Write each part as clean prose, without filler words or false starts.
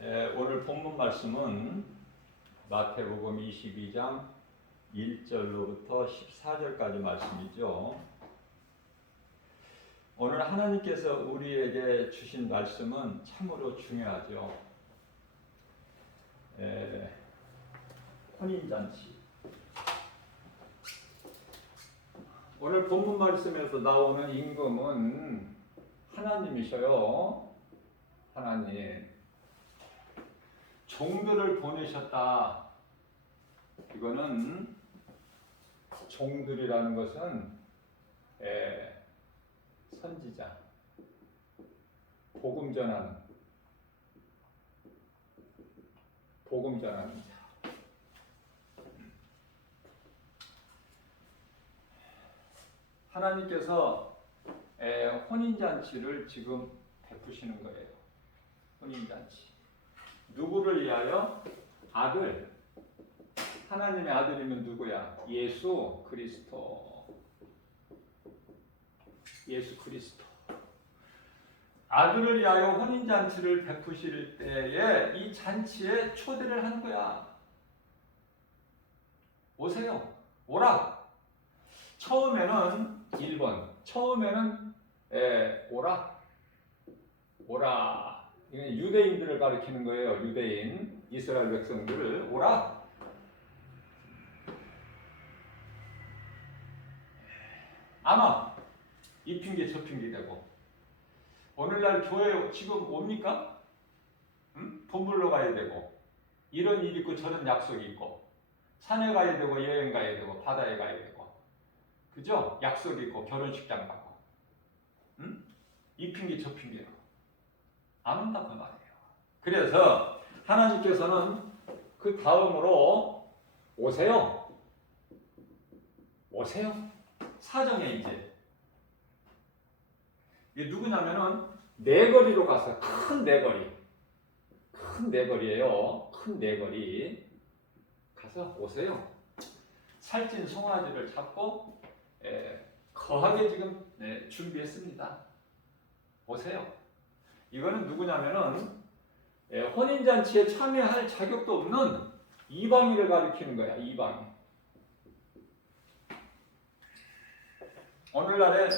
오늘 본문 말씀은 마태복음 22장 1절로부터 14절까지 말씀이죠. 오늘 하나님께서 우리에게 주신 말씀은 참으로 중요하죠. 혼인잔치. 오늘 본문 말씀에서 나오는 임금은 하나님이셔요. 하나님. 종들을 보내셨다. 이거는 종들이라는 것은 선지자, 복음 전하는 자. 하나님께서 혼인잔치를 지금 베푸시는 거예요. 혼인잔치. 누구를 위하여? 아들. 하나님의 아들이면 누구야? 예수 그리스도. 예수 그리스도. 아들을 위하여 혼인잔치를 베푸실 때에 이 잔치에 초대를 하는 거야. 오세요. 오라. 처음에는 1번. 처음에는 오라. 오라. 이건 유대인들을 가리키는 거예요. 유대인, 이스라엘 백성들을 오라. 아마 이 핑계 저 핑계 대고 오늘날 교회 지금 옵니까? 응? 돈 벌러 가야 되고 이런 일 있고 저런 약속이 있고 산에 가야 되고 여행 가야 되고 바다에 가야 되고 그죠? 약속이 있고 결혼식장 가고 응? 이 핑계 저 핑계로 안 온다고 말이에요. 그래서 하나님께서는 그 다음으로 오세요. 오세요. 사정에 이제 이게 누구냐면은 내거리로 가서 큰 내거리예요. 큰 내거리 가서 오세요. 살찐 송아지를 잡고 거하게 지금 준비했습니다. 오세요. 이거는 누구냐면은 혼인잔치에 참여할 자격도 없는 이방인을 가리키는 거야. 이방인. 오늘날에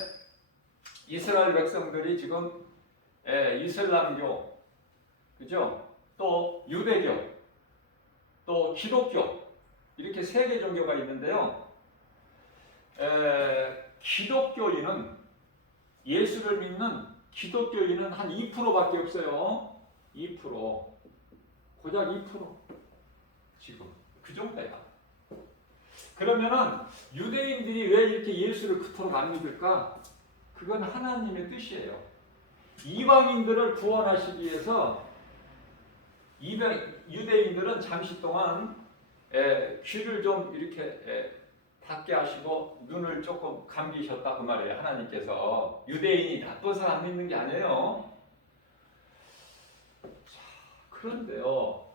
이스라엘 백성들이 지금 이슬람교, 그죠? 또 유대교, 또 기독교 이렇게 세 개 종교가 있는데요. 기독교인은 예수를 믿는 기독교인은 한 2%밖에 없어요. 2%. 고작 2%. 지금 그 정도야. 그러면은 유대인들이 왜 이렇게 예수를 그토록 안 믿을까? 그건 하나님의 뜻이에요. 이방인들을 구원하시기 위해서 유대인들은 잠시 동안 귀를 좀 이렇게 닫게 하시고 눈을 조금 감기셨다 그 말이에요. 하나님께서. 유대인이 나빠서 안 믿는 게 아니에요. 자, 그런데요.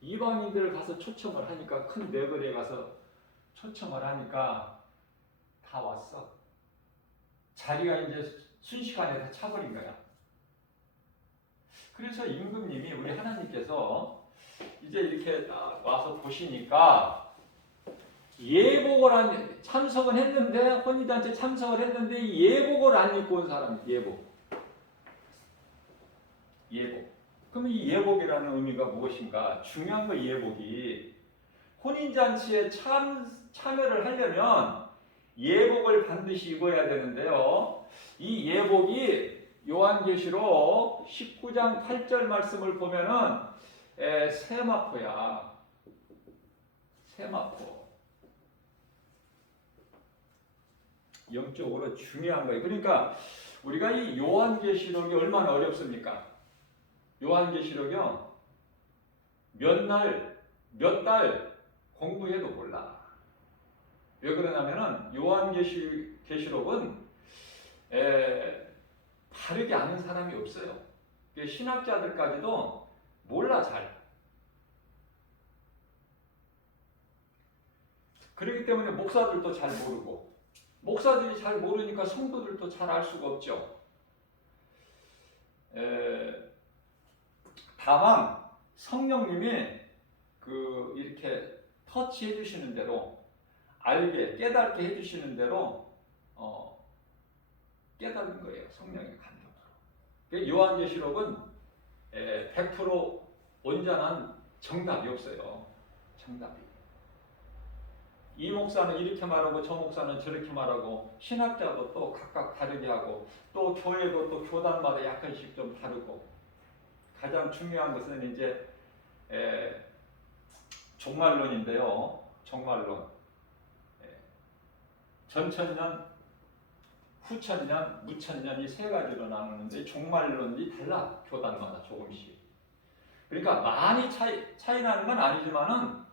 이방인들 가서 초청을 하니까 큰 내거리에 가서 초청을 하니까 다 왔어. 자리가 이제 순식간에 다 차버린 거야. 그래서 임금님이 우리 하나님께서 이제 이렇게 와서 보시니까 예복을 참석은 했는데 혼인잔치에 참석을 했는데 예복을 안 입고 온 사람이 예복. 그러면 이 예복이라는 의미가 무엇인가? 중요한 거 예복이 혼인잔치에 참여를 하려면 예복을 반드시 입어야 되는데요. 이 예복이 요한계시록 19장 8절 말씀을 보면은 세마포야. 세마포. 영적으로 중요한 거예요. 그러니까 우리가 이 요한계시록이 얼마나 어렵습니까? 요한계시록이요. 몇 달 공부해도 몰라. 왜 그러냐면은 요한계시록은 다르게 아는 사람이 없어요. 신학자들까지도 몰라 잘. 그렇기 때문에 목사들도 잘 모르고 목사들이 잘 모르니까 성도들도 잘 알 수가 없죠. 다만 성령님이 그 이렇게 터치해 주시는 대로 알게 깨닫게 해 주시는 대로 깨닫는 거예요. 성령의 감동으로. 요한계시록은 100% 온전한 정답이 없어요. 정답이. 이 목사는 이렇게 말하고 저 목사는 저렇게 말하고 신학자도 또 각각 다르게 하고 또 교회도 또 교단마다 약간씩 좀 다르고 가장 중요한 것은 이제 종말론인데요. 종말론. 전천년, 후천년, 무천년 이 세 가지로 나누는데 종말론이 달라. 교단마다 조금씩. 그러니까 많이 차이 나는 건 아니지만은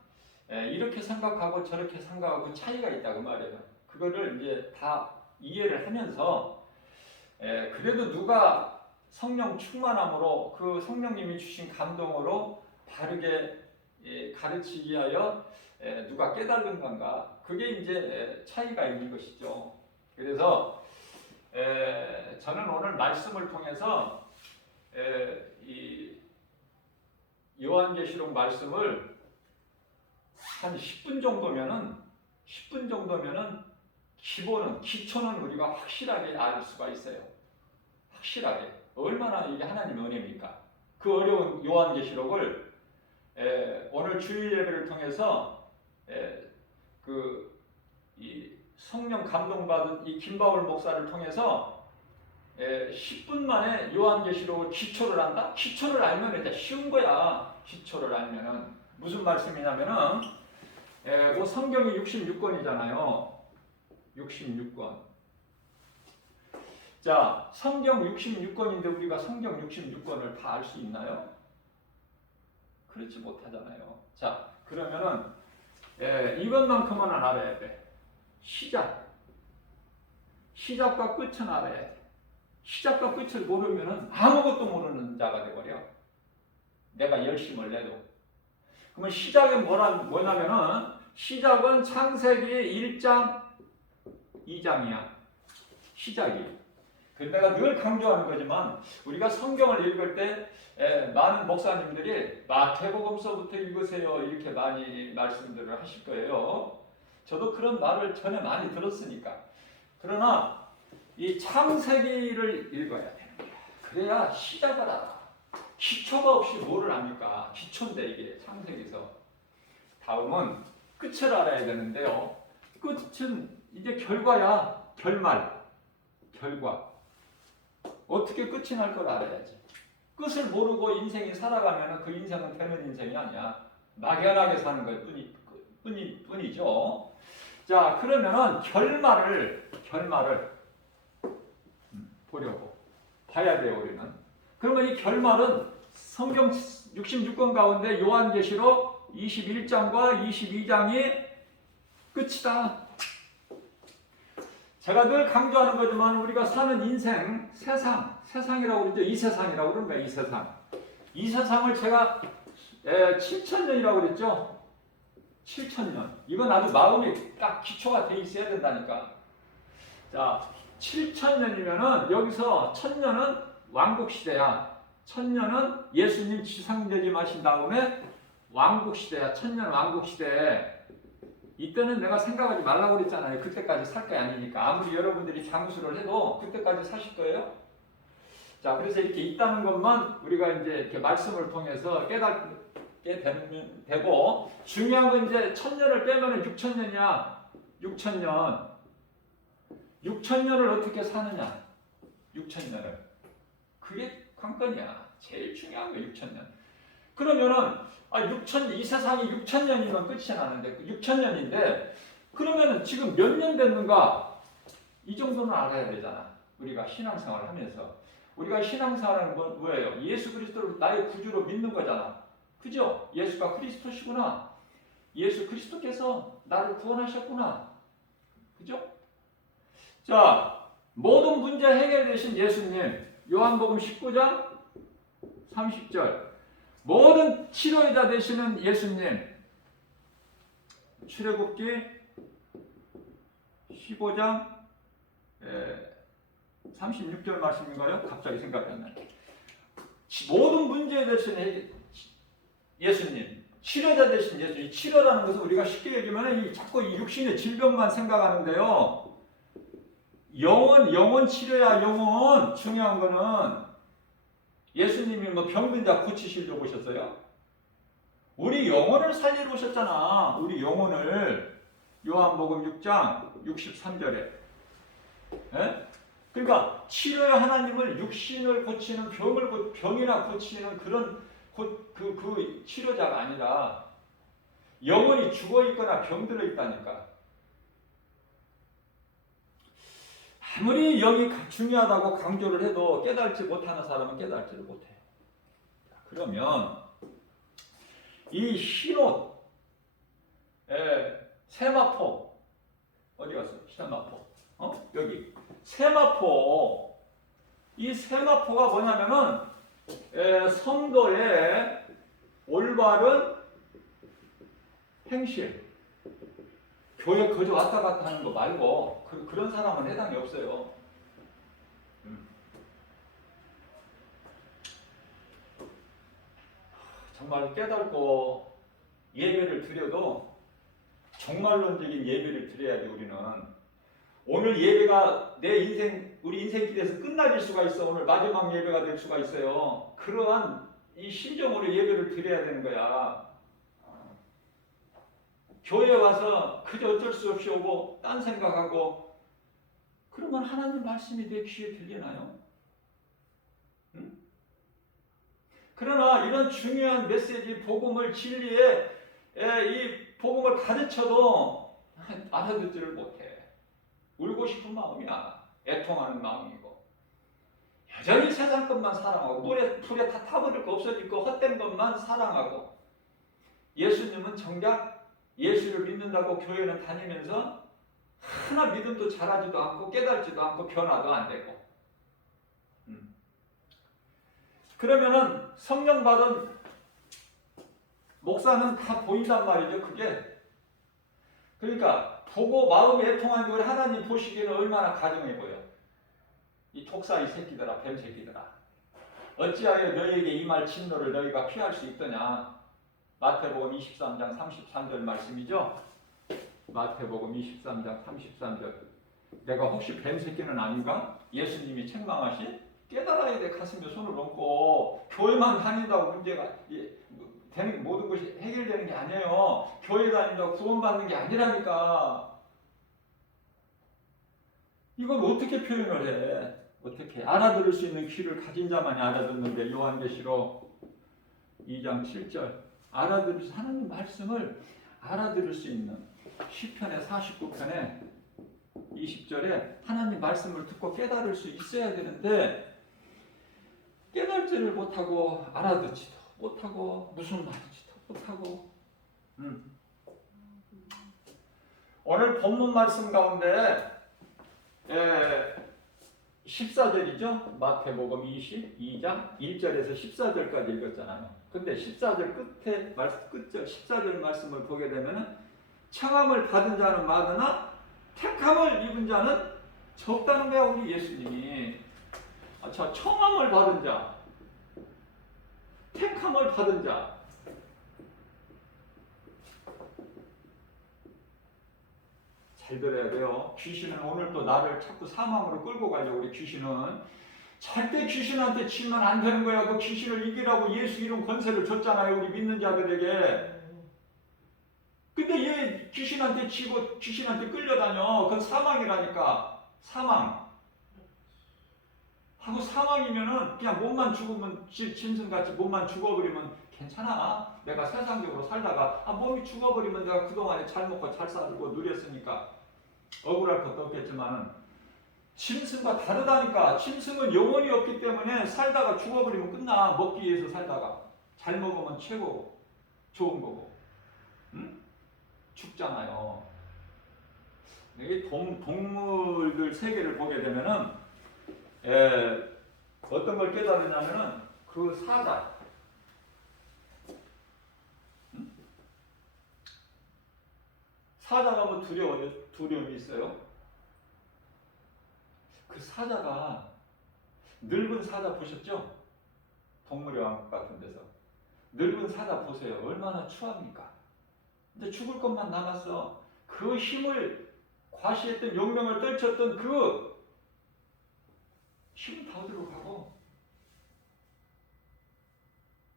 이렇게 생각하고 저렇게 생각하고 차이가 있다고 말이에요. 그거를 이제 다 이해를 하면서 그래도 누가 성령 충만함으로 그 성령님이 주신 감동으로 바르게 가르치기 위하여 누가 깨달은 건가? 그게 이제 차이가 있는 것이죠. 그래서 저는 오늘 말씀을 통해서 이 요한계시록 말씀을 한 10분 정도면은 기초는 우리가 확실하게 알 수가 있어요. 확실하게. 얼마나 이게 하나님의 은혜입니까? 그 어려운 요한계시록을 오늘 주일 예배를 통해서 이 성령 감동받은 이 김바울 목사를 통해서 10분 만에 요한계시록을 기초를 한다? 기초를 알면 이제 쉬운 거야. 기초를 알면은 무슨 말씀이냐면은 그 성경이 66권이잖아요. 66권. 자, 성경 66권인데 우리가 성경 66권을 다 알 수 있나요? 그렇지 못하잖아요. 자, 그러면은 이것만큼은 알아야 돼. 시작과 끝은 알아야 돼. 시작과 끝을 모르면은 아무것도 모르는 자가 돼버려. 내가 열심을 내도. 그러면 시작은 뭐냐면은 시작은 창세기 1장, 2장이야. 시작이. 내가 늘 강조하는 거지만 우리가 성경을 읽을 때 많은 목사님들이 마태복음서부터 읽으세요 이렇게 많이 말씀들을 하실 거예요. 저도 그런 말을 전에 많이 들었으니까. 그러나 이 창세기를 읽어야 되는 거야. 그래야 시작을 알아. 기초가 없이 뭐를 압니까? 기초인데 이게 창세기에서. 다음은 끝을 알아야 되는데요. 끝은 이제 결과야. 결과. 어떻게 끝이 날 걸 알아야지. 끝을 모르고 인생이 살아가면 그 인생은 되는 인생이 아니야. 막연하게 사는 것 뿐이죠. 자, 그러면은 결말을 보려고 봐야 돼요, 우리는. 그러면 이 결말은 성경 66권 가운데 요한계시록 21장과 22장이 끝이다. 제가 늘 강조하는 거지만 우리가 사는 인생, 세상이라고 그러죠. 이 세상이라고 그러는 거예요. 이 세상을 제가 7,000년이라고 그랬죠. 7,000년. 이건 아주 마음이 딱 기초가 돼 있어야 된다니까. 자, 7,000년이면은 여기서 1,000년은 왕국시대야. 1,000년은 예수님 지상재림하신 다음에 왕국시대야. 1,000년 왕국시대. 이때는 내가 생각하지 말라고 그랬잖아요. 그때까지 살 게 아니니까. 아무리 여러분들이 장수를 해도 그때까지 사실 거예요. 자, 그래서 이렇게 있다는 것만 우리가 이제 이렇게 말씀을 통해서 깨닫게 되고, 중요한 건 이제 1,000년을 빼면은 6,000년이야. 6,000년을 어떻게 사느냐? 6,000년을. 그게 관건이야. 제일 중요한 거 6,000년. 그러면은 이 세상이 6,000년이면 끝이 나는데 6,000년인데 그러면은 지금 몇 년 됐는가? 이 정도는 알아야 되잖아. 우리가 신앙생활을 하면서. 우리가 신앙생활은 뭐예요? 예수 그리스도를 나의 구주로 믿는 거잖아. 그죠? 예수가 그리스도시구나. 예수 그리스도께서 나를 구원하셨구나. 그죠? 자, 모든 문제 해결되신 예수님. 요한복음 19장 30절. 모든 치료의자 되시는 예수님. 출애굽기 15장 36절 말씀인가요? 갑자기 생각이 안 나요. 모든 문제에 대신 예수님, 치료자 대신 예수님. 치료라는 것은 우리가 쉽게 얘기하면 자꾸 이 육신의 질병만 생각하는데요. 영혼 치료야, 영혼. 중요한 거는 예수님이 뭐 병든 자 고치시려고 오셨어요? 우리 영혼을 살리러 오셨잖아. 우리 영혼을. 요한복음 6장 63절에. 예? 그러니까 치료의 하나님을 육신을 고치는 병이나 고치는 그런 그 치료자가 아니라 영혼이 죽어 있거나 병들어 있다니까. 아무리 영이 중요하다고 강조를 해도 깨달지 못하는 사람은 깨달지를 못해. 그러면 이 흰옷, 세마포 어디 갔어? 세마포. 여기 세마포. 이 세마포가 뭐냐면은 성도의 올바른 행실. 교회 거저 왔다 갔다 하는 거 말고 그런 사람은 해당이 없어요. 정말 깨닫고 예배를 드려도 종말론적인 예배를 드려야 돼. 우리는 오늘 예배가 우리 인생길에서 끝날 수가 있어. 오늘 마지막 예배가 될 수가 있어요. 그러한 이 심정으로 예배를 드려야 되는 거야. 교회에 와서 그저 어쩔 수 없이 오고 딴 생각하고 그러면 하나님 말씀이 내 귀에 들리나요? 응? 그러나 이런 중요한 메시지, 복음을 진리에 이 복음을 가르쳐도 알아듣지를 못해. 울고 싶은 마음이야. 애통하는 마음이고 여전히 세상 것만 사랑하고 불에 다 타버릴 거 없어질 거 헛된 것만 사랑하고 예수님은 정작 예수를 믿는다고 교회는 다니면서 하나 믿음도 잘하지도 않고 깨닫지도 않고 변화도 안 되고 그러면은 성령 받은 목사는 다 보인단 말이죠. 그게 그러니까 보고 마음이 애통한 걸 하나님 보시기에는 얼마나 가정해 보여. 이 독사의 새끼들아, 뱀 새끼들아, 어찌하여 너희에게 이 말 진노를 너희가 피할 수 있더냐. 마태복음 23장 33절 말씀이죠. 마태복음 23장 33절. 내가 혹시 뱀 새끼는 아닌가? 예수님이 책망하신 깨달아야 돼. 가슴에 손을 얹고 교회만 다닌다고 문제가 되는 모든 것이 해결되는 게 아니에요. 교회 다닌다고 구원받는 게 아니라니까. 이걸 어떻게 표현을 해? 어떻게 알아들을 수 있는 귀를 가진 자만이 알아듣는데 요한계시록 2장 7절 하나님 말씀을 알아들을 수 있는 시편의 49편에 20절에 하나님 말씀을 듣고 깨달을 수 있어야 되는데 깨달지를 못하고 알아듣지도 못하고 무슨 말인지도 못하고 오늘 본문 말씀 가운데 14절이죠. 마태복음 22장 1절에서 14절까지 읽었잖아요. 근데 14절 끝에 끝절 14절 말씀을 보게 되면 청함을 받은 자는 많으나 택함을 입은 자는 적다는 거야. 우리 예수님이 청함을 받은 자, 택함을 받은 자. 잘 들어야 돼요. 귀신은 오늘 또 나를 자꾸 사망으로 끌고 가려고 그래. 귀신은 절대 귀신한테 치면 안 되는 거야. 그 귀신을 이기라고 예수 이름 권세를 줬잖아요. 우리 믿는 자들에게. 근데 얘 귀신한테 치고 귀신한테 끌려다녀. 그건 사망이라니까. 사망. 하고 사망이면은 그냥 몸만 죽으면 짐승같이 몸만 죽어버리면 괜찮아. 내가 세상적으로 살다가 몸이 죽어버리면 내가 그동안에 잘 먹고 잘 살고 누렸으니까 억울할 것도 없겠지만은 짐승과 다르다니까. 짐승은 영혼이 없기 때문에 살다가 죽어버리면 끝나. 먹기 위해서 살다가 잘 먹으면 최고 좋은 거고 죽잖아요. 이 동물들 세계를 보게 되면은 어떤 걸 깨달으냐면은 그 사자. 사자가 뭐 두려움이 있어요? 그 사자가 늙은 사자 보셨죠? 들어간 것 같은 데서 늙은 사자 보세요. 얼마나 추합니까? 이제 죽을 것만 남았어. 그 힘을 과시했던 용명을 떨쳤던 그 힘 다 어디로 가고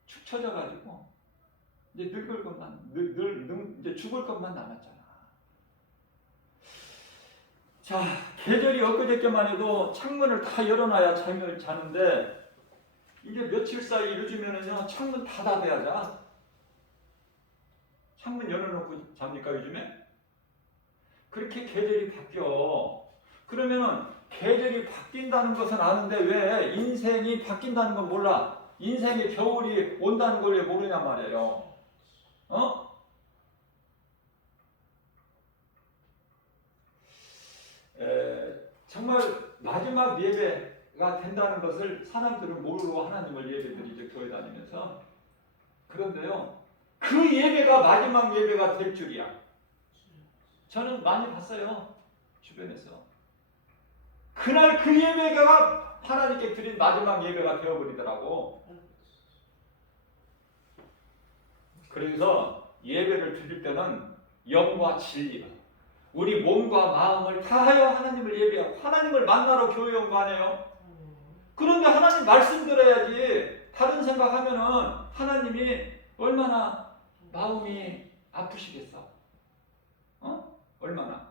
축 처져가지고 이제 늙을 것만 이제 죽을 것만 남았잖아. 자, 계절이 엊그저께만 해도 창문을 다 열어놔야 잠을 자는데 이제 며칠 사이 요즘에는요 창문 다 닫아야 자. 창문 열어놓고 잡니까 요즘에? 그렇게 계절이 바뀌어. 그러면은 계절이 바뀐다는 것은 아는데 왜 인생이 바뀐다는 건 몰라? 인생의 겨울이 온다는 걸 왜 모르냔 말이에요. 어? 정말 마지막 예배가 된다는 것을 사람들은 모르고 하나님을 예배드리죠. 교회 다니면서. 그런데요. 그 예배가 마지막 예배가 될 줄이야. 저는 많이 봤어요. 주변에서. 그날 그 예배가 하나님께 드린 마지막 예배가 되어버리더라고. 그래서 예배를 드릴 때는 영과 진리로 우리 몸과 마음을 다하여 하나님을 예배하고 하나님을 만나러 교회 온 거 아니에요? 그런데 하나님 말씀 들어야지. 다른 생각하면은 하나님이 얼마나 마음이 아프시겠어? 얼마나?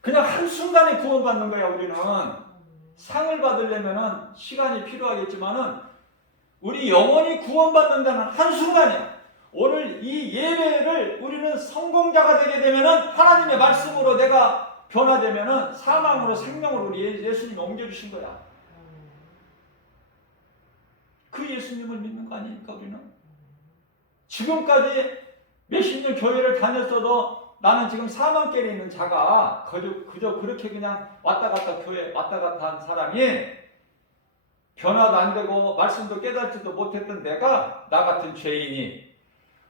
그냥 한순간에 구원받는 거야. 우리는 상을 받으려면 시간이 필요하겠지만은 우리 영원히 구원받는 데는 한순간이야. 오늘 이 예배를 우리는 성공자가 되게 되면은 하나님의 말씀으로 내가 변화되면은 사망으로 생명으로 우리 예수님이 옮겨주신 거야. 그 예수님을 믿는 거 아닙니까 우리는? 지금까지 몇십 년 교회를 다녔어도 나는 지금 사망길에 있는 자가 그저 그렇게 그냥 왔다 갔다 교회 왔다 갔다 한 사람이 변화도 안 되고 말씀도 깨닫지도 못했던 내가 나 같은 죄인이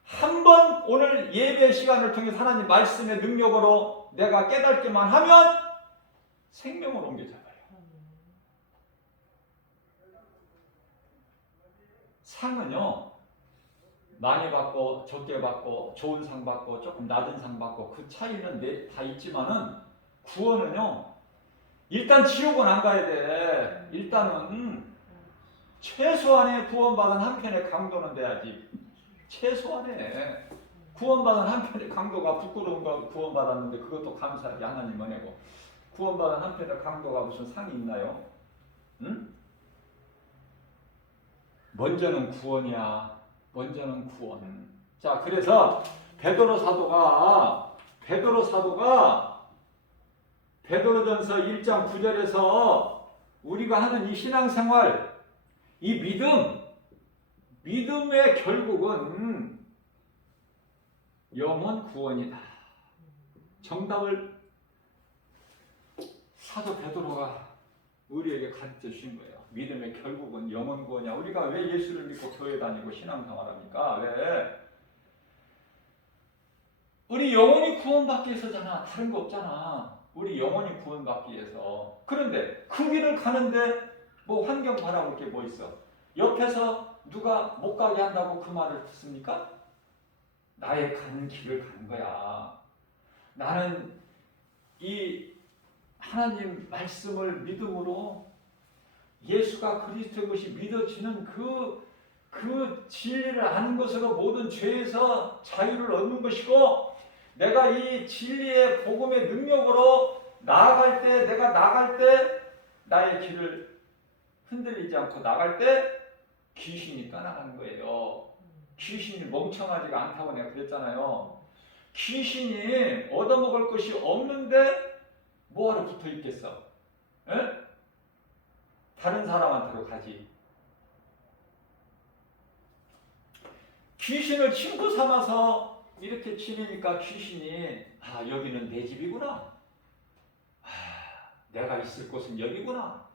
한번 오늘 예배 시간을 통해 하나님 말씀의 능력으로 내가 깨닫기만 하면 생명을 옮겨잡아요. 상은요 많이 받고 적게 받고 좋은 상 받고 조금 낮은 상 받고 그 차이는 다 있지만은 구원은요 일단 지옥은 안 가야 돼. 일단은 최소한의 구원받은 한편의 강도는 돼야지. 최소한의 구원받은 한편의 강도가 부끄러운 거 구원받았는데 그것도 감사하지 하나님 은혜고 구원받은 한편의 강도가 무슨 상이 있나요? 응? 먼저는 구원이야. 먼저는 구원. 자, 그래서 베드로 사도가 베드로전서 1장 9절에서 우리가 하는 이 신앙생활, 이 믿음의 결국은 영원 구원이다. 정답을 사도 베드로가 우리에게 가르쳐 주신 거예요. 믿음의 결국은 영원 구원이야. 우리가 왜 예수를 믿고 교회 다니고 신앙생활합니까? 왜? 우리 영원히 구원받기 위해서잖아. 다른 거 없잖아. 우리 영원히 구원받기 위해서. 그런데 그 길을 가는데 뭐 환경 바라볼 게 뭐 있어? 옆에서 누가 못 가게 한다고 그 말을 듣습니까? 나의 가는 길을 가는 거야. 나는 이 하나님 말씀을 믿음으로 예수가 그리스도의 것이 믿어지는 그 진리를 아는 것으로 모든 죄에서 자유를 얻는 것이고 내가 이 진리의 복음의 능력으로 내가 나갈 때 나의 길을 흔들리지 않고 나갈 때 귀신이 떠나가는 거예요. 귀신이 멍청하지가 않다고 내가 그랬잖아요. 귀신이 얻어먹을 것이 없는데 뭐하러 붙어 있겠어? 에? 다른 사람한테로 가지. 귀신을 친구 삼아서 이렇게 지내니까 귀신이 여기는 내 집이구나. 내가 있을 곳은 여기구나.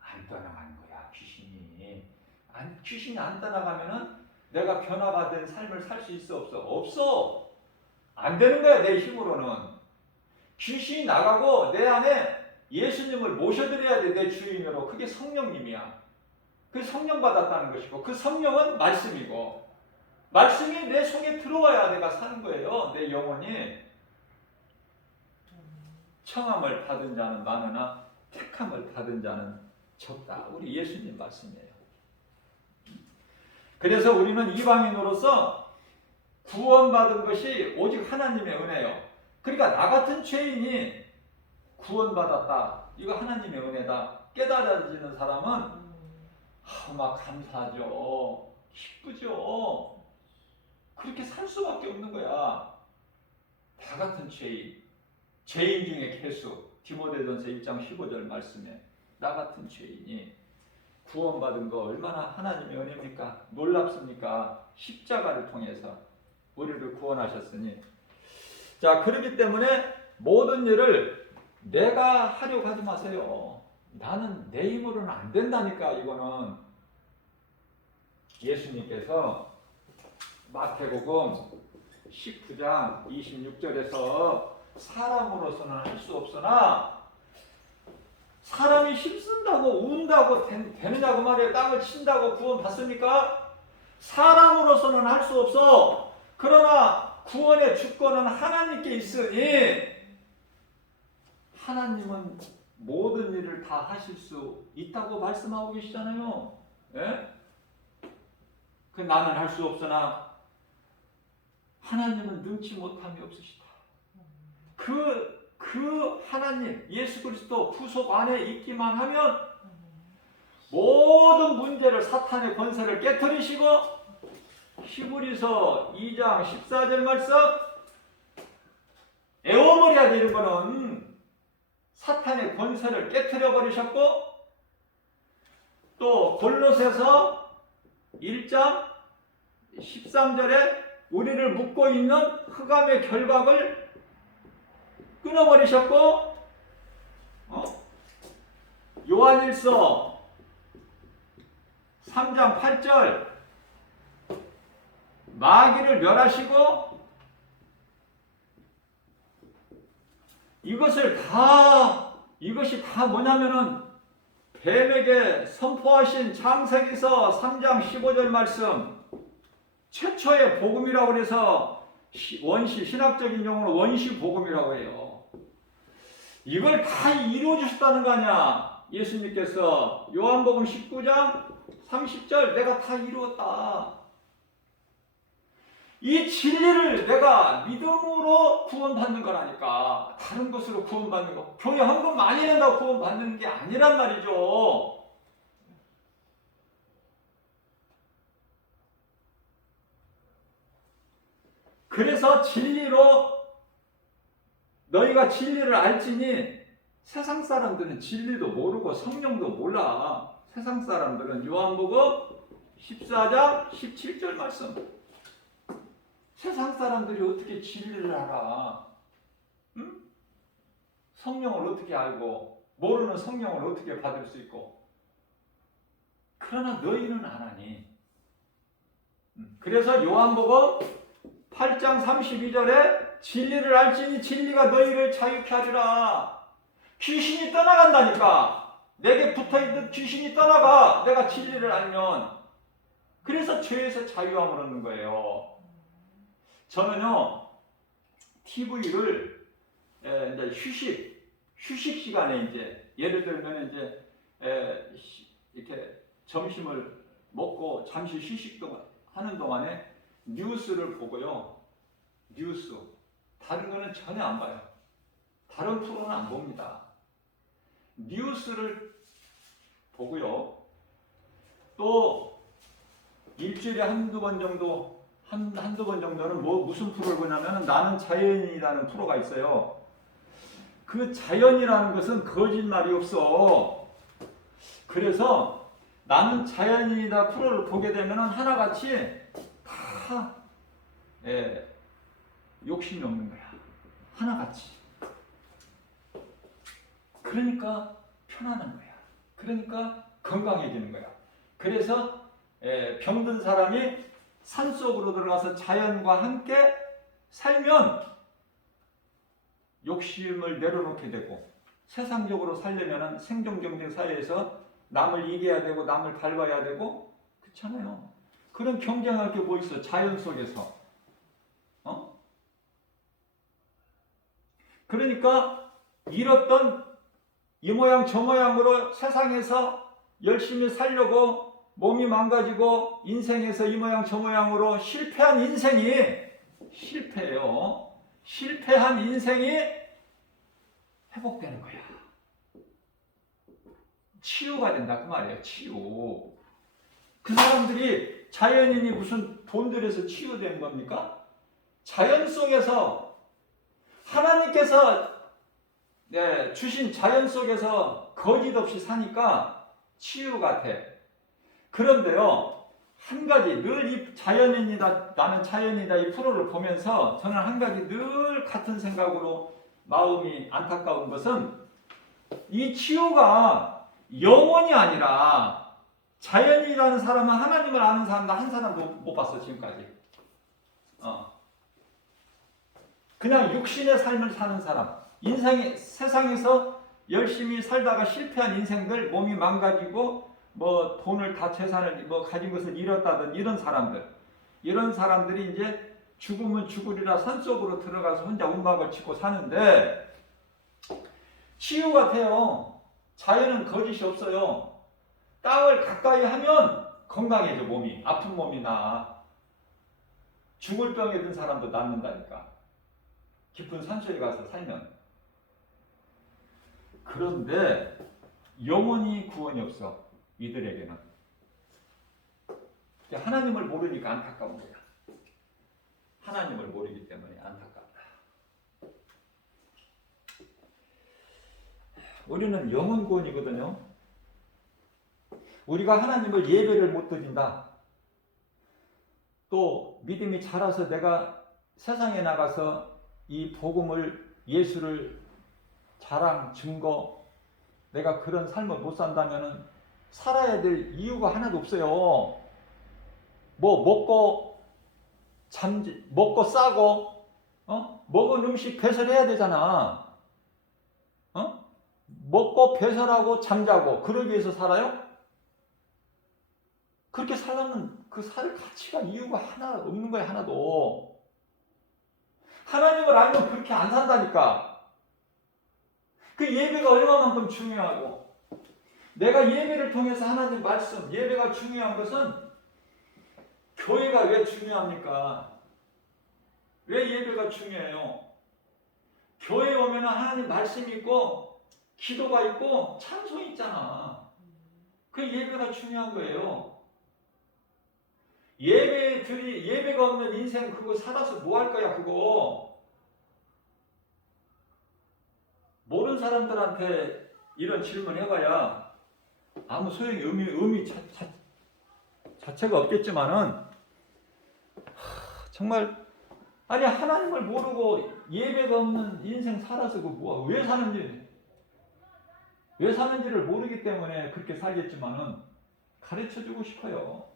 안 떠나가는 거야 귀신이. 귀신이 안 떠나가면은 내가 변화가 된 삶을 살 수 있어 없어? 없어. 안 되는 거야 내 힘으로는. 귀신이 나가고 내 안에 예수님을 모셔드려야 돼, 내 주인으로. 그게 성령님이야. 그 성령 받았다는 것이고, 그 성령은 말씀이고, 말씀이 내 속에 들어와야 내가 사는 거예요. 내 영혼이. 청함을 받은 자는 많으나 택함을 받은 자는 적다. 우리 예수님 말씀이에요. 그래서 우리는 이방인으로서 구원받은 것이 오직 하나님의 은혜요. 그러니까 나 같은 죄인이 구원받았다, 이거 하나님의 은혜다 깨달아지는 사람은 막 감사하죠. 기쁘죠. 그렇게 살 수밖에 없는 거야. 다 같은 죄인 중에 개수, 디모데전서 1장 15절 말씀에 나 같은 죄인이 구원받은 거 얼마나 하나님의 은혜입니까? 놀랍습니까? 십자가를 통해서 우리를 구원하셨으니. 자, 그렇기 때문에 모든 일을 내가 하려고 하지 마세요. 나는 내 힘으로는 안 된다니까. 이거는 예수님께서 마태복음 19장 26절에서 사람으로서는 할 수 없으나 사람이 힘쓴다고 운다고 되느냐고 말이에요. 땅을 친다고 구원 받습니까? 사람으로서는 할 수 없어. 그러나 구원의 주권은 하나님께 있으니 하나님은 모든 일을 다 하실 수 있다고 말씀하고 계시잖아요. 예? 그 나는 할 수 없으나 하나님은 능치 못함이 없으시다. 그 하나님 예수 그리스도 구속 안에 있기만 하면 모든 문제를, 사탄의 권세를 깨트리시고, 히브리서 2장 14절 말씀, 에워버려야 되는 거는 사탄의 권세를 깨트려 버리셨고, 또 골로새서 1장 13절에 우리를 묶고 있는 흑암의 결박을 끊어버리셨고, 요한일서 3장 8절 마귀를 멸하시고, 이것이 다 뭐냐면은 뱀에게 선포하신 창세기서 3장 15절 말씀, 최초의 복음이라고 해서 신학적인 용어로 원시 복음이라고 해요. 이걸 다 이루어 주셨다는 거 아니야. 예수님께서 요한복음 19장 30절 내가 다 이루었다. 이 진리를 내가 믿음으로 구원받는 거라니까. 다른 것으로 구원받는 거, 교회 헌금 많이 낸다고 구원받는 게 아니란 말이죠. 그래서 진리로 너희가 진리를 알지니, 세상 사람들은 진리도 모르고 성령도 몰라. 세상 사람들은 요한복음 14장 17절 말씀, 세상 사람들이 어떻게 진리를 알아? 응? 성령을 어떻게 알고, 모르는 성령을 어떻게 받을 수 있고. 그러나 너희는 아나니. 그래서 요한복음 8장 32절에 진리를 알지니 진리가 너희를 자유케 하리라. 귀신이 떠나간다니까. 내게 붙어있는 귀신이 떠나가, 내가 진리를 알면. 그래서 죄에서 자유함을 얻는 거예요. 저는요, TV를 이제 휴식 시간에 이제 예를 들면 이제 이렇게 점심을 먹고 잠시 휴식도 하는 동안에 뉴스를 보고요. 뉴스. 다른 거는 전혀 안 봐요. 다른 프로는 안 봅니다. 뉴스를 보고요. 또 일주일에 한두 번 정도는 무슨 프로를 보냐면 나는 자연이라는 프로가 있어요. 그 자연이라는 것은 거짓말이 없어. 그래서 나는 자연이다 프로를 보게 되면 하나같이 다 욕심이 없는 거야. 하나같이. 그러니까 편안한 거야. 그러니까 건강해지는 거야. 그래서 병든 사람이 산속으로 들어가서 자연과 함께 살면 욕심을 내려놓게 되고, 세상적으로 살려면은 생존 경쟁 사회에서 남을 이겨야 되고 남을 밟아야 되고 그렇잖아요. 그런 경쟁할 게 뭐 있어? 자연 속에서. 그러니까 잃었던 이 모양 저 모양으로 세상에서 열심히 살려고 몸이 망가지고 인생에서 이 모양 저 모양으로 실패한 인생이 실패해요. 실패한 인생이 회복되는 거야. 치유가 된다 그 말이에요. 치유. 그 사람들이 자연인이 무슨 돈 들여서 치유된 겁니까? 자연 속에서 하나님께서 주신 자연 속에서 거짓 없이 사니까 치유가 돼. 그런데요, 한 가지 늘 이 자연인이다, 나는 자연이다 이 프로를 보면서 저는 한 가지 늘 같은 생각으로 마음이 안타까운 것은 이 치유가 영원이 아니라 자연이라는 사람은 하나님을 아는 사람도 한 사람도 못 봤어 지금까지. 그냥 육신의 삶을 사는 사람, 인생의 세상에서 열심히 살다가 실패한 인생들, 몸이 망가지고 뭐 돈을 다 재산을 뭐 가진 것을 잃었다든 이런 사람들이 이제 죽으면 죽으리라 산속으로 들어가서 혼자 움막을 치고 사는데 치유 같아요. 자연은 거짓이 없어요. 땅을 가까이 하면 건강해져 몸이. 아픈 몸이 나. 죽을 병에 든 사람도 낫는다니까. 깊은 산속에 가서 살면. 그런데 영원히 구원이 없어. 이들에게는. 하나님을 모르니까 안타까운 거야. 하나님을 모르기 때문에 안타깝다. 우리는 영원 구원이거든요. 우리가 하나님을 예배를 못 드린다. 또 믿음이 자라서 내가 세상에 나가서 이 복음을 예수를 자랑 증거 내가 그런 삶을 못 산다면은 살아야 될 이유가 하나도 없어요. 뭐 먹고 싸고 먹은 음식 배설해야 되잖아. 먹고 배설하고 잠자고 그러기 위해서 살아요? 그렇게 살려면 그 살 가치가 이유가 하나 없는 거야. 하나도. 하나님을 알면 그렇게 안 산다니까. 그 예배가 얼마만큼 중요하고 내가 예배를 통해서 하나님 말씀 예배가 중요한 것은 교회가 왜 중요합니까? 왜 예배가 중요해요? 교회에 오면 하나님 말씀이 있고 기도가 있고 찬송이 있잖아. 그 예배가 중요한 거예요. 예배가 없는 인생 그거 살아서 뭐 할 거야 그거. 모르는 사람들한테 이런 질문 해봐야 아무 소용이 의미 자체가 없겠지만은 정말 아니 하나님을 모르고 예배가 없는 인생 살아서 그 뭐야 왜 사는지를 모르기 때문에 그렇게 살겠지만은 가르쳐주고 싶어요.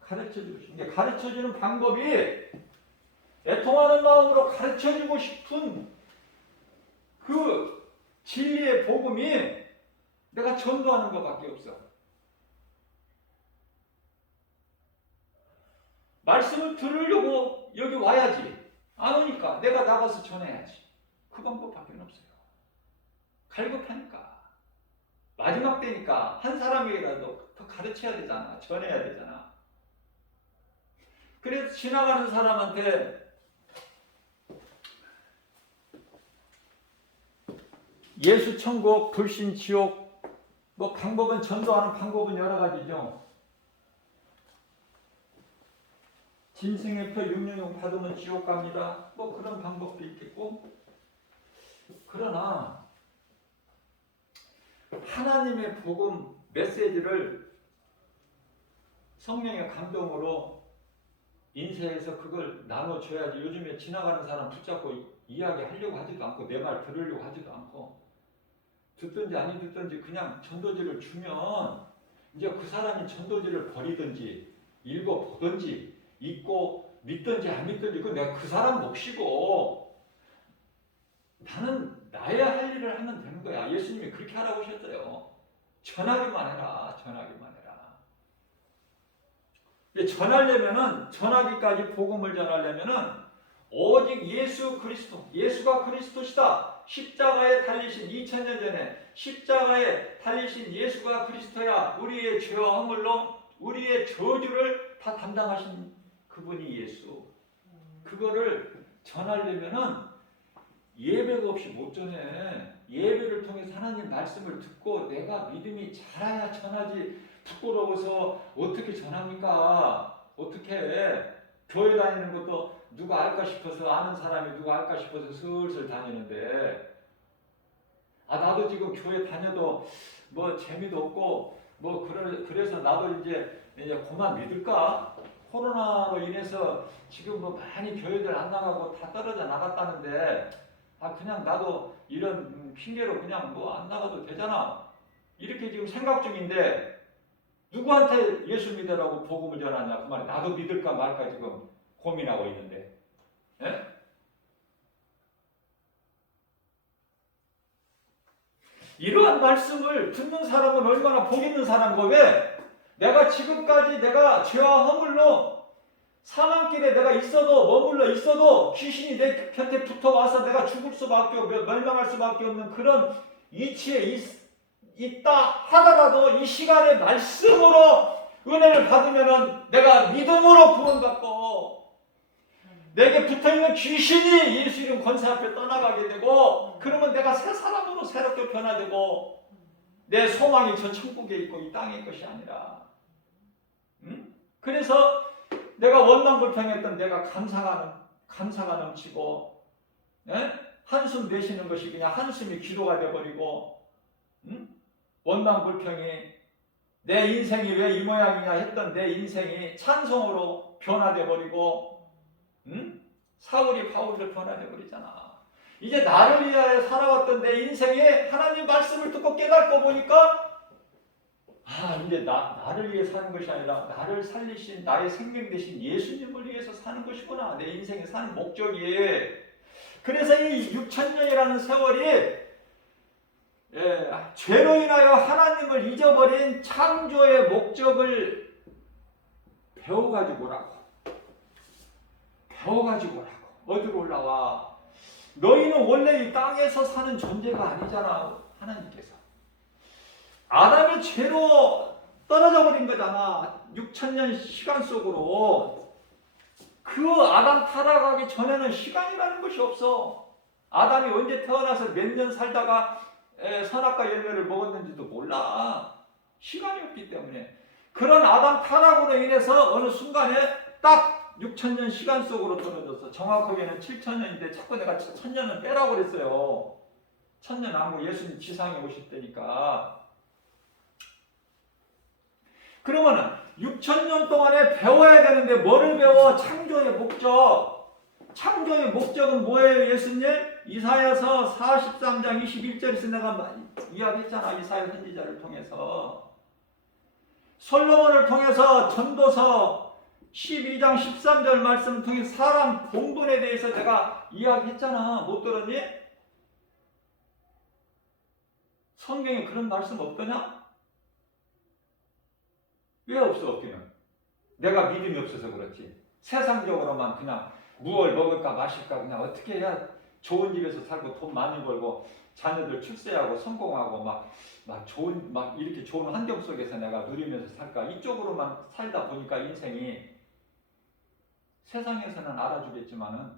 가르쳐주는 방법이 애통하는 마음으로 가르쳐주고 싶은 그 진리의 복음이 내가 전도하는 것밖에 없어. 말씀을 들으려고 여기 와야지. 안 오니까 내가 나가서 전해야지. 그 방법밖에 없어요. 갈급하니까. 마지막 때니까 한 사람에게라도 더 가르쳐야 되잖아. 전해야 되잖아. 그래서 지나가는 사람한테 예수 천국, 불신 지옥 뭐 방법은 전도하는 방법은 여러 가지죠. 짐승의 표 6년용 받으면 지옥 갑니다. 뭐 그런 방법도 있겠고. 그러나 하나님의 복음 메시지를 성령의 감동으로 인쇄해서 그걸 나눠줘야지. 요즘에 지나가는 사람 붙잡고 이야기하려고 하지도 않고 내 말 들으려고 하지도 않고 듣든지 아니 듣든지 그냥 전도지를 주면 이제 그 사람이 전도지를 버리든지 읽어보든지 읽고 믿든지 안 믿든지 그 내가 그 사람 몫이고 나는 나의 할 일을 하면 되는 거야. 예수님이 그렇게 하라고 하셨어요. 전하기만 해라. 전하기만 해라. 전하려면은, 전하기까지 복음을 전하려면은 오직 예수 그리스도, 예수가 그리스도시다. 십자가에 달리신 2000년 전에 십자가에 달리신 예수가 그리스도야. 우리의 죄와 허물로 우리의 저주를 다 담당하신 그분이 예수. 그거를 전하려면은 예배가 없이 못 전해. 예배를 통해서 하나님 말씀을 듣고 내가 믿음이 자라야 전하지. 부끄러워서 어떻게 전합니까? 어떻게 해? 교회 다니는 것도 누가 알까 싶어서, 아는 사람이 누가 알까 싶어서 슬슬 다니는데, 나도 지금 교회 다녀도 뭐 재미도 없고 뭐 그래서 나도 이제 그만 믿을까? 코로나로 인해서 지금 뭐 많이 교회들 안 나가고 다 떨어져 나갔다는데, 그냥 나도 이런 핑계로 그냥 뭐 안 나가도 되잖아. 이렇게 지금 생각 중인데, 누구한테 예수 믿으라고 복음을 전하냐? 그 말에 나도 믿을까 말까 지금 고민하고 있는데. 예? 이러한 말씀을 듣는 사람은 얼마나 복 있는 사람인가. 왜? 내가 지금까지 내가 죄와 허물로 사망길에 내가 있어도, 머물러 있어도 귀신이 내 곁에 붙어와서 내가 죽을 수밖에 없고 멸망할 수밖에 없는 그런 위치에 있다 하더라도 이 시간에 말씀으로 은혜를 받으면은 내가 믿음으로 구원받고 내게 붙어있는 귀신이 예수 이름 권세 앞에 떠나가게 되고, 그러면 내가 새 사람으로 새롭게 변화되고 내 소망이 저 천국에 있고 이 땅의 것이 아니라, 그래서 내가 원망불평했던 내가 감사가 넘치고, 한숨 내쉬는 것이 그냥 한숨이 기도가 되어버리고, 원망불평이 내 인생이 왜 이 모양이냐 했던 내 인생이 찬송으로 변화되어버리고, 사울이 바울로 변화되어버리잖아. 이제 나를 위하여 살아왔던 내 인생에 하나님 말씀을 듣고 깨닫고 보니까, 이제 나를 위해 사는 것이 아니라 나를 살리신 나의 생명 되신 예수님을 위해서 사는 것이구나. 내 인생에 사는 목적이. 그래서 이 6000년이라는 세월이 죄로 인하여 하나님을 잊어버린 창조의 목적을 배워가지고 오라고. 어디로 올라와? 너희는 원래 이 땅에서 사는 존재가 아니잖아. 하나님께서 아담의 죄로 떨어져 버린 거잖아. 6000년 시간 속으로. 그 아담 타락하기 전에는 시간이라는 것이 없어. 아담이 언제 태어나서 몇 년 살다가 선악과 열매를 먹었는지도 몰라. 시간이 없기 때문에. 그런 아담 타락으로 인해서 어느 순간에 딱 6000년 시간 속으로 떨어졌어. 정확하게는 7000년인데 자꾸 내가 1000년을 빼라고 그랬어요. 1000년 안고 예수님 지상에 오실 때니까. 그러면은 6000년 동안에 배워야 되는데 뭐를 배워? 창조의 목적. 창조의 목적은 뭐예요, 예수님? 이사야서 43장 21절에서 내가 이야기했잖아. 이사야 선지자를 통해서. 솔로몬을 통해서 전도서 12장 13절 말씀을 통해 사람 본분에 대해서 내가 이야기했잖아. 못 들었니? 성경에 그런 말씀 없더냐? 왜 없어? 없기는 내가 믿음이 없어서 그렇지. 세상적으로만 그냥 무얼 먹을까 마실까 그냥 어떻게 해야 좋은 집에서 살고 돈 많이 벌고 자녀들 출세하고 성공하고 막 이렇게 좋은 환경 속에서 내가 누리면서 살까, 이쪽으로만 살다 보니까 인생이 세상에서는 알아주겠지만은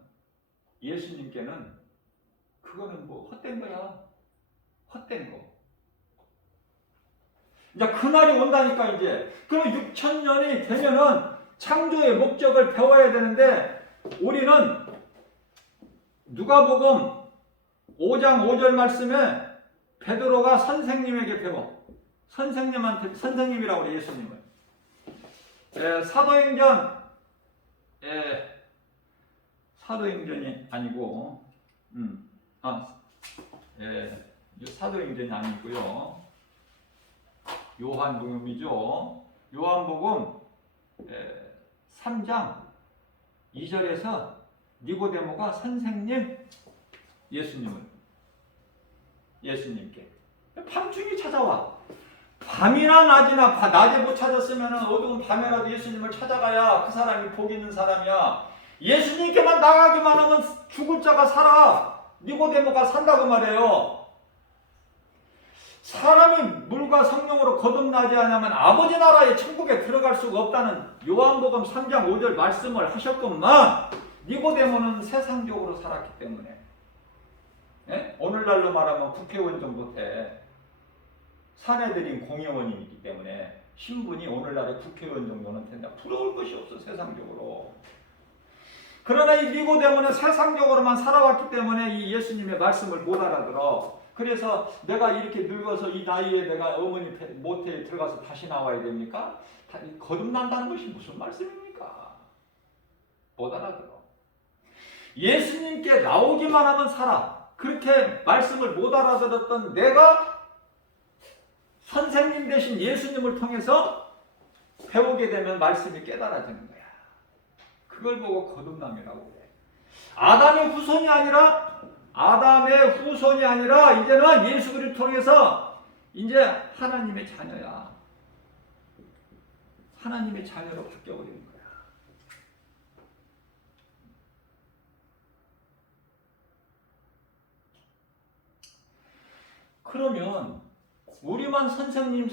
예수님께는 그거는 뭐 헛된 거야. 헛된 거. 이제 그날이 온다니까. 이제 그럼 6000년이 되면은 창조의 목적을 배워야 되는데, 우리는 누가복음 5장 5절 말씀에 베드로가 선생님에게 배워. 선생님이라고 그래, 예수님을. 사도행전이 아니고, 사도행전이 아니고요. 요한복음이죠. 요한복음 3장 2절에서 니고데모가 선생님, 예수님을 예수님께. 밤중에 찾아와. 밤이나 낮이나 낮에 못 찾았으면 어두운 밤에라도 예수님을 찾아가야 그 사람이 복 있는 사람이야. 예수님께만 나가기만 하면 죽을 자가 살아. 니고데모가 산다고 말해요. 사람이 물과 성령으로 거듭나지 않으면 아버지 나라의 천국에 들어갈 수가 없다는 요한복음 3장 5절 말씀을 하셨건만 니고데모는 세상적으로 살았기 때문에 오늘날로 말하면 국회의원 정도 돼. 사내들인 공회의원이기 때문에 신분이 오늘날의 국회의원 정도는 된다. 부러울 것이 없어 세상적으로. 그러나 이 니고데모는 세상적으로만 살아왔기 때문에 이 예수님의 말씀을 못 알아들어. 그래서 내가 이렇게 늙어서 이 나이에 내가 어머니 모태에 들어가서 다시 나와야 됩니까? 거듭난다는 것이 무슨 말씀입니까? 못 알아들어. 예수님께 나오기만 하면 살아. 그렇게 말씀을 못 알아들었던 내가 선생님 대신 예수님을 통해서 배우게 되면 말씀이 깨달아지는 거야. 그걸 보고 거듭남이라고 해. 아담의 후손이 아니라 이제는 예수 그리스도를 통해서 이제 하나님의 자녀야. 하나님의 자녀로 바뀌어버리는 거야. 그러면 우리만 선생님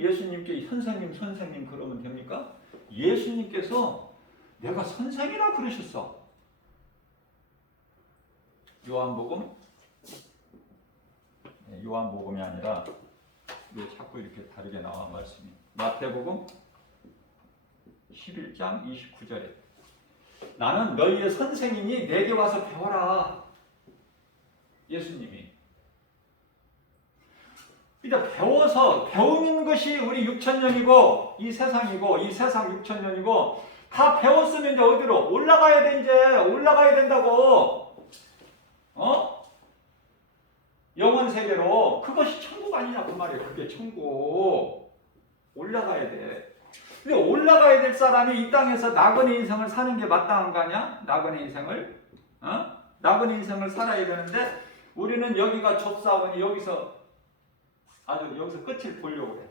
예수님께 선생님 그러면 됩니까? 예수님께서 내가 선생이라 그러셨어. 요한복음이 아니라 왜 자꾸 이렇게 다르게 나와 말씀이. 마태복음 11장 29절에 나는 너희의 선생이니 내게 와서 배워라. 예수님이. 그러니까 배우는 것이 우리 6천년이고 이 세상이고 이 세상 6천년이고 다 배웠으면 이제 어디로? 올라가야 돼. 이제 올라가야 된다고. 영원 세계로. 그것이 천국 아니냐 그 말이에요. 그게 천국. 올라가야 돼. 근데 올라가야 될 사람이 이 땅에서 나그네 인생을 사는 게 마땅한 거 아니야? 나그네 인생을. 나그네 인생을 살아야 되는데 우리는 여기가 좁사오니 여기서 끝을 보려고 해.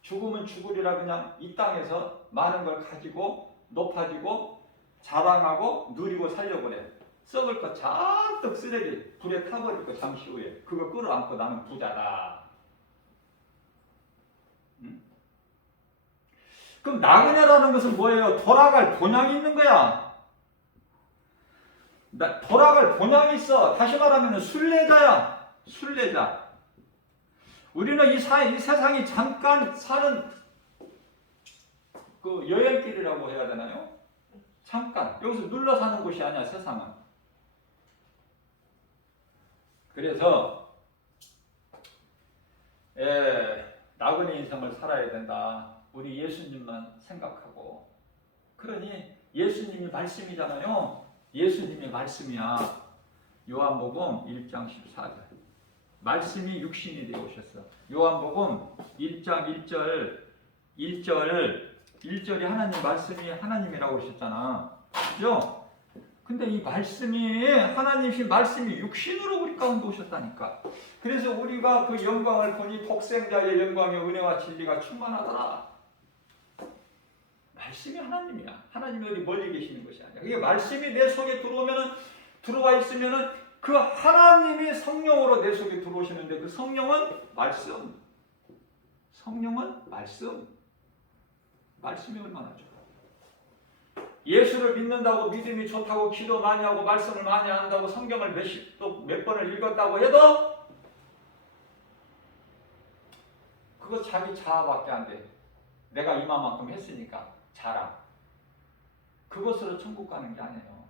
죽으면 죽으리라 그냥 이 땅에서 많은 걸 가지고 높아지고 자랑하고 누리고 살려고 그래. 썩을 거 잔뜩 쓰레기 불에 타버릴 거 잠시 후에 그거 끌어안고 나는 부자다. 그럼 나그네라는 것은 뭐예요? 돌아갈 본향이 있는 거야. 돌아갈 본향이 있어. 다시 말하면 순례자야. 순례자. 우리는 이 세상이 잠깐 사는 그 여행길이라고 해야 되나요? 잠깐. 여기서 눌러 사는 곳이 아니야, 세상은. 그래서 나그네 인생을 살아야 된다. 우리 예수님만 생각하고. 그러니 예수님이 말씀이잖아요. 예수님이 말씀이야. 요한복음 1장 14절. 말씀이 육신이 되어 오셨어. 요한복음 1장 1절이 하나님 말씀이 하나님이라고 하셨잖아. 그죠? 근데 이 말씀이 하나님이신 말씀이 육신으로 우리 가운데 오셨다니까. 그래서 우리가 그 영광을 보니 독생자의 영광의 은혜와 진리가 충만하더라. 말씀이 하나님이야. 하나님이 어디 멀리 계시는 것이 아니야. 이게 말씀이 내 속에 들어와 있으면은 그 하나님이 성령으로 내 속에 들어오시는데 그 성령은 말씀. 성령은 말씀. 말씀이 얼마나 좋아. 예수를 믿는다고 믿음이 좋다고 기도 많이 하고 말씀을 많이 한다고 성경을 몇 번을 읽었다고 해도 그거 자기 자아밖에 안 돼. 내가 이만큼 했으니까 자랑. 그것으로 천국 가는 게 아니에요.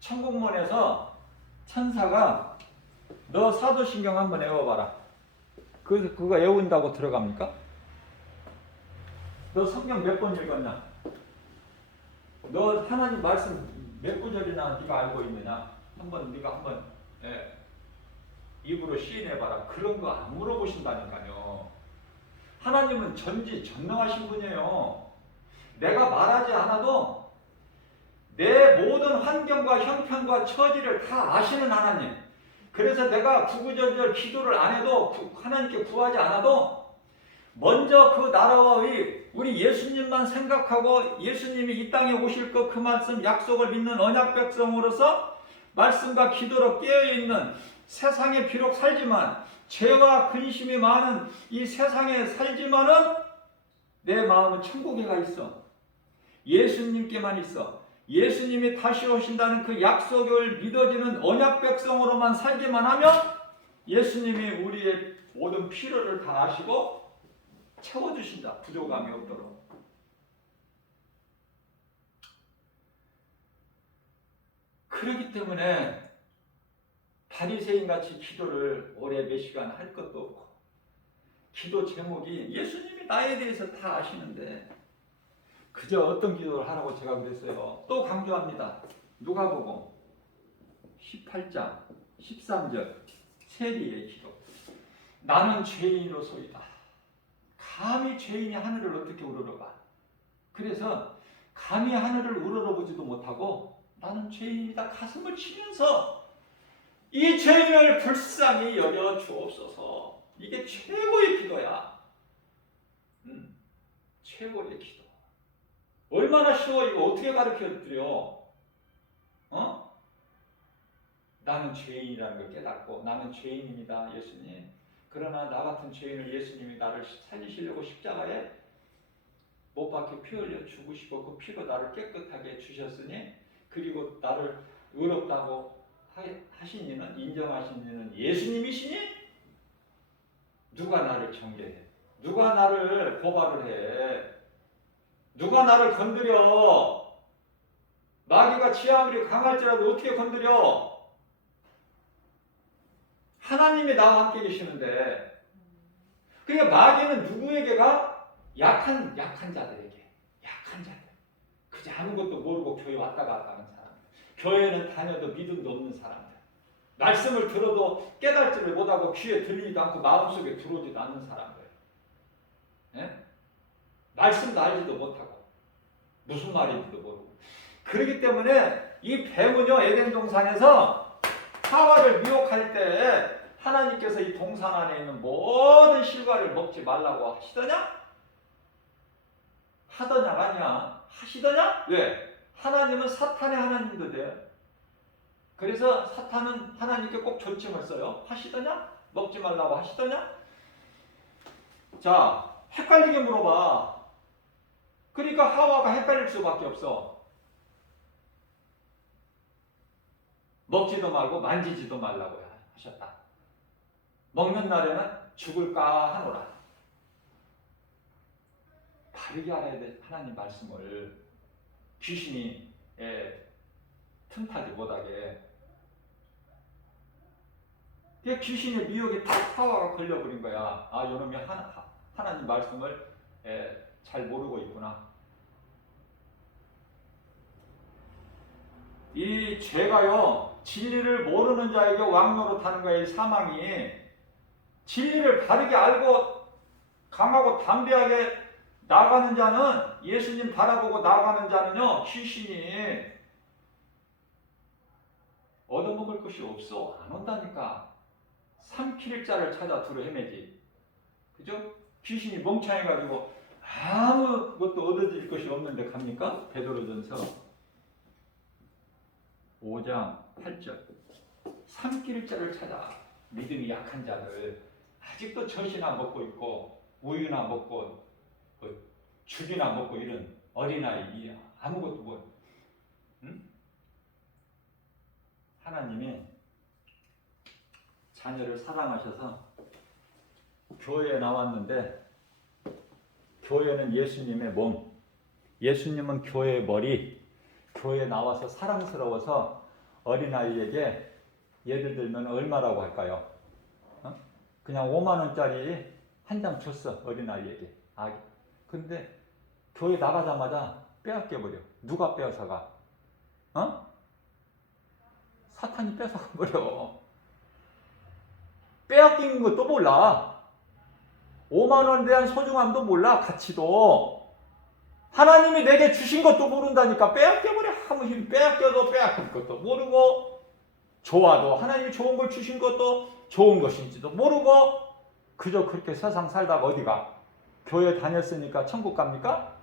천국문에서 천사가 너 사도신경 한번 외워봐라. 그거 외운다고 들어갑니까? 너 성경 몇 번 읽었냐? 너 하나님 말씀 몇 구절이나 네가 알고 있느냐? 네가 한번 입으로 시인해봐라. 그런 거 안 물어보신다니까요. 하나님은 전지전능하신 분이에요. 내가 말하지 않아도 내 모든 환경과 형편과 처지를 다 아시는 하나님. 그래서 내가 구구절절 기도를 안 해도 하나님께 구하지 않아도 먼저 그 나라와 우리 예수님만 생각하고 예수님이 이 땅에 오실 것 그 말씀 약속을 믿는 언약 백성으로서 말씀과 기도로 깨어있는 세상에 비록 살지만 죄와 근심이 많은 이 세상에 살지만은 내 마음은 천국에 가 있어. 예수님께만 있어. 예수님이 다시 오신다는 그 약속을 믿어지는 언약 백성으로만 살기만 하면 예수님이 우리의 모든 필요를 다 아시고 채워주신다. 부족함이 없도록. 그렇기 때문에 바리새인같이 기도를 오래 몇 시간 할 것도 없고 기도 제목이 예수님이 나에 대해서 다 아시는데 그저 어떤 기도를 하라고 제가 그랬어요. 또 강조합니다. 누가복음 18장 13절 세리의 기도. 나는 죄인으로소이다. 감히 죄인이 하늘을 어떻게 우러러봐. 그래서 감히 하늘을 우러러보지도 못하고 나는 죄인이다 가슴을 치면서 이 죄인을 불쌍히 여겨 주옵소서. 이게 최고의 기도야. 최고의 기도. 얼마나 쉬워. 이거 어떻게 가르쳐드려? 나는 죄인이라는 걸 깨닫고 나는 죄인입니다 예수님. 그러나 나 같은 죄인을 예수님이 나를 살리시려고 십자가에 못 박혀 피 흘려 죽으시고 그 피로 나를 깨끗하게 해주셨으니 그리고 나를 의롭다고 하신 이는 인정하신 이는 예수님이시니 누가 나를 정죄해? 누가 나를 고발을 해? 누가 나를 건드려? 마귀가 지 아무리 강할지라도 어떻게 건드려? 하나님이 나와 함께 계시는데. 그러니까 마귀는 누구에게가? 약한 자들에게. 약한 자들. 그저 아무것도 모르고 교회 왔다 갔다 하는 사람들. 교회는 다녀도 믿음도 없는 사람들. 말씀을 들어도 깨달지를 못하고 귀에 들리지도 않고 마음속에 들어오지도 않는 사람들. 예? 말씀도 알지도 못하고 무슨 말인지도 모르고. 그렇기 때문에 이 뱀은요 에덴 동산에서 하와를 미혹할 때 하나님께서 이 동산 안에 있는 모든 실과를 먹지 말라고 하시더냐? 하더냐가 아니야. 하시더냐? 왜? 하나님은 사탄의 하나님도 돼. 그래서 사탄은 하나님께 꼭 존칭을 써요. 하시더냐? 먹지 말라고 하시더냐? 자, 헷갈리게 물어봐. 그러니까 하와가 헷갈릴 수밖에 없어. 먹지도 말고 만지지도 말라고 하셨다. 먹는 날에는 죽을까 하노라. 바르게 알아야 돼. 하나님 말씀을 귀신이 틈타지 못하게. 귀신의 미혹에 다 하와가 걸려버린 거야. 아, 이놈이 하나님 말씀을 잘 모르고 있구나. 이 죄가요, 진리를 모르는 자에게 왕노릇하는 거예요. 사망이. 진리를 바르게 알고 강하고 담대하게 나가는 자는, 예수님 바라보고 나가는 자는요, 귀신이 얻어먹을 것이 없어. 안 온다니까. 삼킬 자를 찾아 두루 헤매지. 그죠? 귀신이 멍청해가지고 아무것도 얻어질 것이 없는데 갑니까? 베드로전서 5장 8절. 삼킬 자를 찾아. 믿음이 약한 자들. 아직도 젖이나 먹고 있고 우유나 먹고 죽이나 먹고 이런 어린아이 아무것도 뭐. 응? 하나님이 자녀를 사랑하셔서 교회에 나왔는데, 교회는 예수님의 몸, 예수님은 교회의 머리. 교회에 나와서 사랑스러워서 어린아이에게 예를 들면 얼마라고 할까요? 그냥 5만 원짜리 한 장 줬어, 어린아이에게. 근데 교회 나가자마자 빼앗겨버려. 누가 빼앗아가? 사탄이 뺏어가버려. 빼앗긴 것도 몰라. 5만 원에 대한 소중함도 몰라. 가치도. 하나님이 내게 주신 것도 모른다니까. 빼앗겨버려. 아무 힘 빼앗겨도 빼앗길 것도 모르고 좋아도 하나님이 좋은 걸 주신 것도 좋은 것인지도 모르고 그저 그렇게 세상 살다가 어디가? 교회 다녔으니까 천국 갑니까?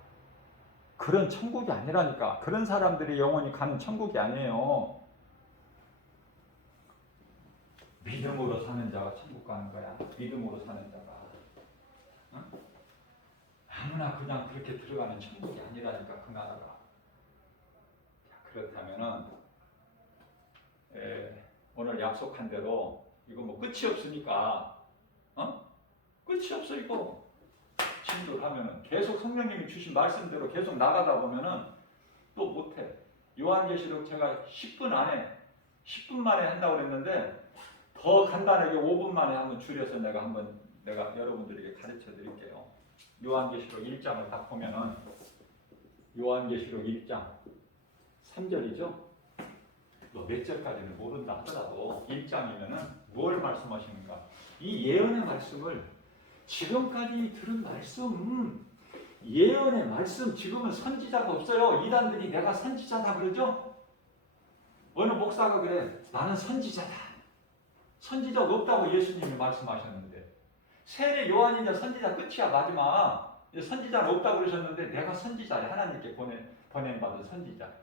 그런 천국이 아니라니까. 그런 사람들이 영원히 가는 천국이 아니에요. 믿음으로 사는 자가 천국 가는 거야. 믿음으로 사는 자가. 응? 아무나 그냥 그렇게 들어가는 천국이 아니라니까, 그 나라가. 그렇다면은 오늘 약속한 대로 이거 뭐 끝이 없으니까 끝이 없어 이거. 진도하면은 계속 성령님이 주신 말씀대로 계속 나가다 보면은 또 못해. 요한계시록 제가 10분 만에 한다고 그랬는데 더 간단하게 5분 만에 한번 줄여서 내가 여러분들에게 가르쳐 드릴게요. 요한계시록 1장을 딱 보면은 요한계시록 1장 3절이죠. 뭐 몇 절까지는 모른다 하더라도 1장이면은 뭘 말씀하시는가? 이 예언의 말씀을 지금까지 들은 말씀, 예언의 말씀, 지금은 선지자가 없어요. 이단들이 내가 선지자다 그러죠? 어느 목사가 그래, 나는 선지자다. 선지자가 없다고 예수님이 말씀하셨는데, 세례 요한이냐 선지자 끝이야. 마지막 선지자는 없다고 그러셨는데 내가 선지자야. 하나님께 보냄받은 선지자.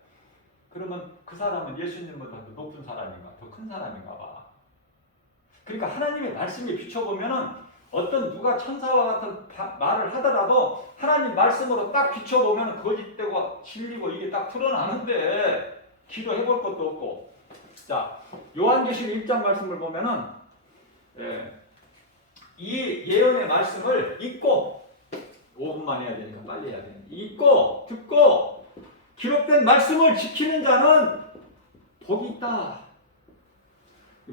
그러면 그 사람은 예수님보다 더 높은 사람인가, 더 큰 사람인가 봐. 그러니까 하나님의 말씀에 비춰보면은 어떤 누가 천사와 같은 말을 하더라도 하나님 말씀으로 딱 비춰보면 거짓되고 진리고 이게 딱 드러나는데 기도해 볼 것도 없고. 자, 요한계시록 1장 말씀을 보면은 이 예언의 말씀을 읽고 5분만 해야 되니까 빨리 해야 되니까 읽고 듣고 기록된 말씀을 지키는 자는 복이 있다.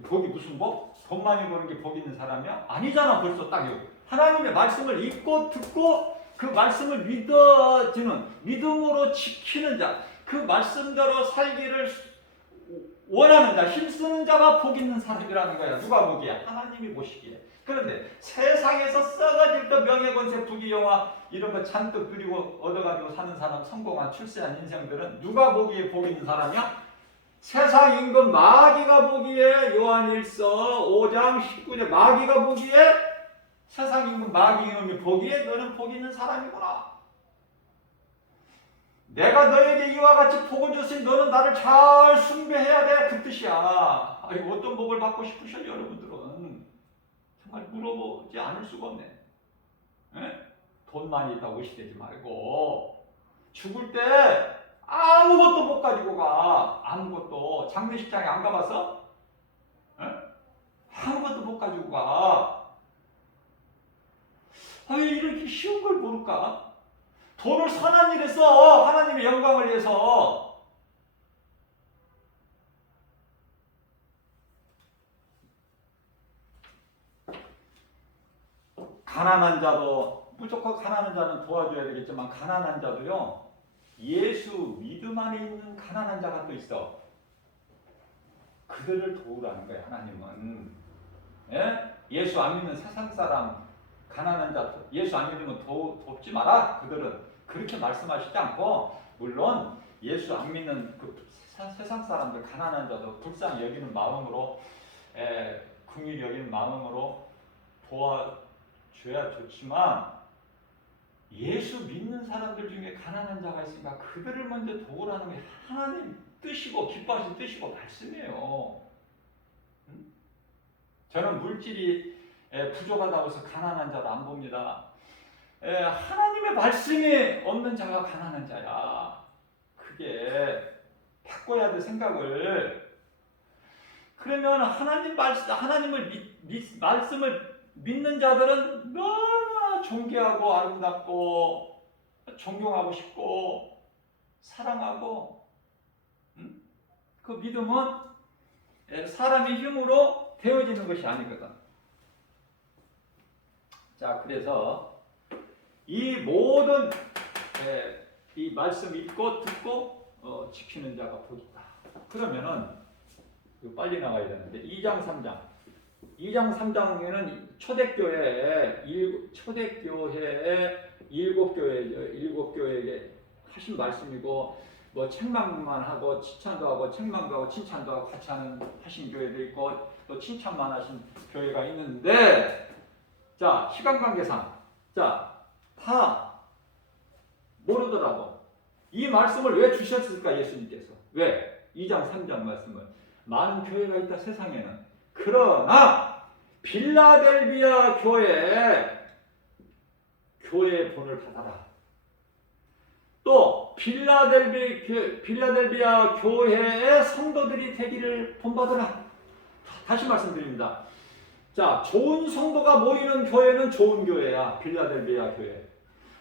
복이 무슨 복? 돈 많이 버는 게 복 있는 사람이야? 아니잖아. 벌써 딱 여기. 하나님의 말씀을 읽고 듣고 그 말씀을 믿음으로 지키는 자, 그 말씀대로 살기를 원하는 자, 힘쓰는 자가 복 있는 사람이라는 거야. 누가 보기에? 하나님이 보시기에. 그런데 세상에서 썩어질 때 명예, 권세, 부귀, 영화 이런 거 잔뜩 누리고 얻어가지고 사는 사람, 성공한 출세한 인생들은 누가 보기에 복 있는 사람이야? 세상 임금 마귀가 보기에, 요한일서 5장 19절 마귀가 보기에, 세상 임금 마귀 임금이 보기에 너는 복 있는 사람이구나. 내가 너에게 이와 같이 복을 줬으니 너는 나를 잘 숭배해야 돼. 그 뜻이야. 아니, 어떤 복을 받고 싶으셔 여러분들은? 정말 물어보지 않을 수가 없네. 에? 돈 많이 있다고 의식되지 말고 죽을 때 아무것도 못 가지고 가. 아무것도. 장례식장에 안 가봤어? 에? 아무것도 못 가지고 가. 왜 이렇게 쉬운 걸 모를까? 돈을 선한 일에 써. 하나님의 영광을 위해서. 가난한 자도, 무조건 가난한 자는 도와줘야 되겠지만 가난한 자도요, 예수 믿음 안에 있는 가난한 자가 또 있어. 그들을 도우라는 거야 하나님은. 예? 예수 안 믿는 세상 사람, 가난한 자, 예수 안 믿으면 돕지 마라. 그들은 그렇게 말씀하시지 않고, 물론 예수 안 믿는 그 세상 사람들, 가난한 자도 불쌍히 여기는 마음으로, 긍휼히 여기는 마음으로 도와줘야 좋지만, 예수 믿는 사람들 중에 가난한 자가 있으니까 그들을 먼저 도우라는 게 하나님 뜻이고 기뻐하신 뜻이고 말씀이에요. 저는 물질이 부족하다고 해서 가난한 자를 안 봅니다. 하나님의 말씀이 없는 자가 가난한 자야. 그게 바꿔야 될 생각을. 그러면 하나님을 말씀을 믿는 자들은 너무나 존귀하고 아름답고 존경하고 싶고 사랑하고, 그 믿음은 사람의 힘으로 되어지는 것이 아니거든. 자, 그래서 이 모든 이 말씀 읽고 듣고 지키는 자가 복이 있다. 그러면은 빨리 나가야 되는데 2장 3장 3장에는 초대교회의 일곱 교회에게 하신 말씀이고, 뭐 책망만 하고 칭찬도 하고 책망도 하고 칭찬도 하고 같이 하신 교회도 있고 또 칭찬만 하신 교회가 있는데 자 시간 관계상 다 모르더라도 이 말씀을 왜 주셨을까 예수님께서 왜 2장 3장 말씀을 많은 교회가 있다 세상에는 그러나 빌라델비아 교회의 본을 받아라. 또 빌라델비아 교회의 성도들이 되기를 본받으라. 다시 말씀드립니다. 자, 좋은 성도가 모이는 교회는 좋은 교회야. 빌라델비아 교회.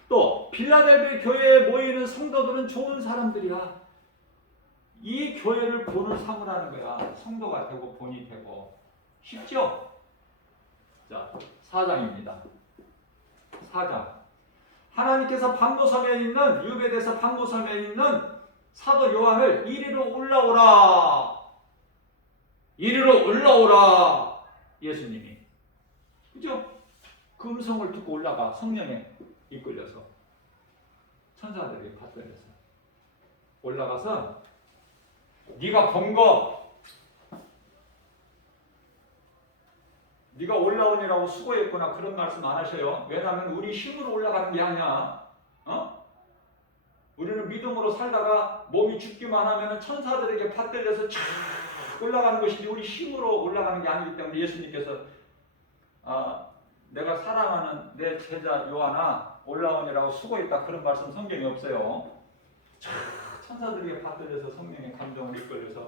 또 빌라델비아 교회에 모이는 성도들은 좋은 사람들이야. 이 교회를 본을 삼으라는 거야. 성도가 되고 본이 되고. 쉽죠? 자, 4장입니다. 4장. 하나님께서 반모섬에 있는 유배돼서 반모섬에 있는 사도 요한을 이리로 올라오라 예수님이 그죠? 그 음성을 듣고 올라가 성령에 이끌려서 천사들이 받들여서 올라가서 네가 본 거 네가 올라오니라고 수고했구나 그런 말씀 안 하셔요. 왜냐하면 우리 힘으로 올라가는 게 아니야. 우리는 믿음으로 살다가 몸이 죽기만 하면 천사들에게 받들려서 쫙 올라가는 것이지 우리 힘으로 올라가는 게 아니기 때문에 예수님께서 내가 사랑하는 내 제자 요한아 올라오니라고 수고했다 그런 말씀 성경에 없어요. 쫙 천사들에게 받들려서 성령의 감동을 이끌려서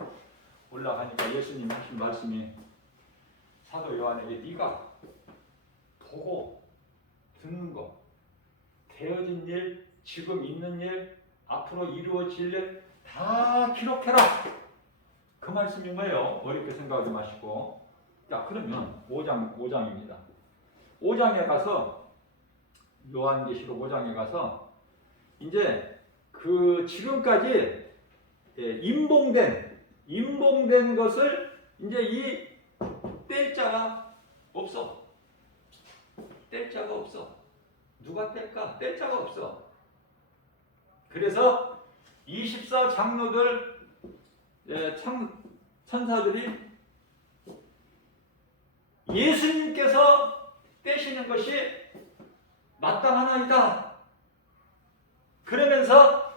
올라가니까 예수님 하신 말씀이 사도 요한에게 네가 보고 듣는 거 되어진 일 지금 있는 일 앞으로 이루어질 일 다 기록해라 그 말씀인 거예요. 어렵게 생각하지 마시고 자 그러면 5장입니다. 5장에 가서 요한계시록 5장에 가서 이제 그 지금까지 임봉된 것을 이제 이 뗄자가 없어. 뗄자가 없어. 누가 뗄까? 뗄자가 없어. 그래서 24장로들 천사들이 예수님께서 떼시는 것이 마땅하나이다. 그러면서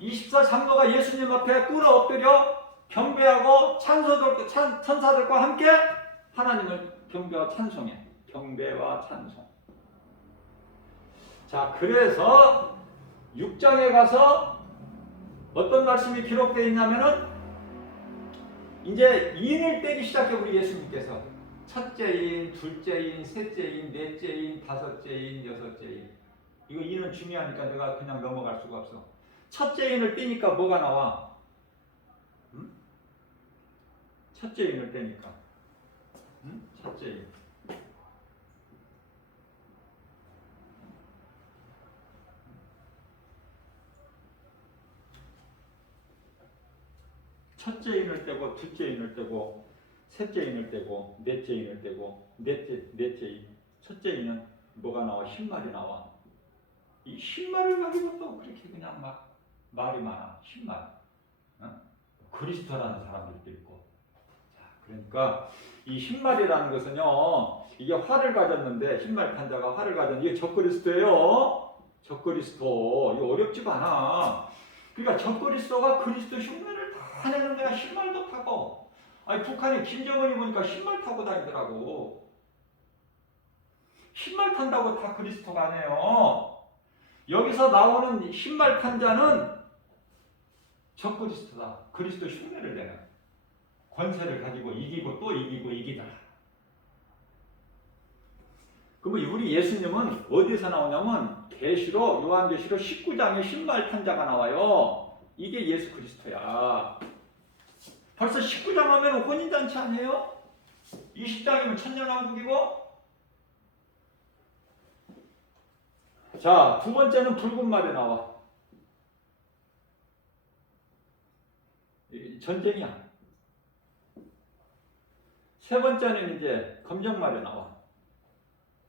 24장로가 예수님 앞에 꿇어 엎드려 경배하고 천사들과 함께 하나님을 경배와 찬송해. 경배와 찬송. 자, 그래서 6장에 가서 어떤 말씀이 기록되어 있냐면은 이제 인을 떼기 시작해 우리 예수님께서 첫째인, 둘째인, 셋째인, 넷째인, 다섯째인, 여섯째인. 이거 인은 중요하니까 내가 그냥 넘어갈 수가 없어. 첫째인을 떼니까 뭐가 나와? 첫째인을 떼니까. 첫째인. 첫째인을 떼고 둘째인을 떼고 셋째인을 떼고 넷째인을 떼고 넷째인. 첫째인은 뭐가 나와? 흰말이 나와. 이 흰말을 가지고 또 그렇게 그냥 막 말이 많아. 흰말. 그리스도라는 사람들도 있고. 자, 그러니까 이 흰말이라는 것은요. 이게 화를 가졌는데 흰말 판자가 화를 가졌는데 이게 적그리스도예요. 적그리스도. 이거 어렵지가 않아. 그러니까 적그리스도가 그리스도 흉내를 다 내는 거야. 흰말도 타고. 아니 북한에 김정은이 보니까 흰말 타고 다니더라고. 흰말 탄다고 다 그리스도가 아니에요. 여기서 나오는 흰말 판자는 적그리스도다. 그리스도 흉내를 내는 권세를 가지고 이기고 또 이기고 이기더라. 그러면 우리 예수님은 어디서 나오냐면 계시록 요한계시록 19장에 흰말 판자가 나와요. 이게 예수 그리스도야. 벌써 19장 하면 혼인잔치 아니에요? 20장이면 천년왕국이고. 자, 두 번째는 붉은 말이 나와. 전쟁이야. 세 번째는 이제 검정 말이 나와.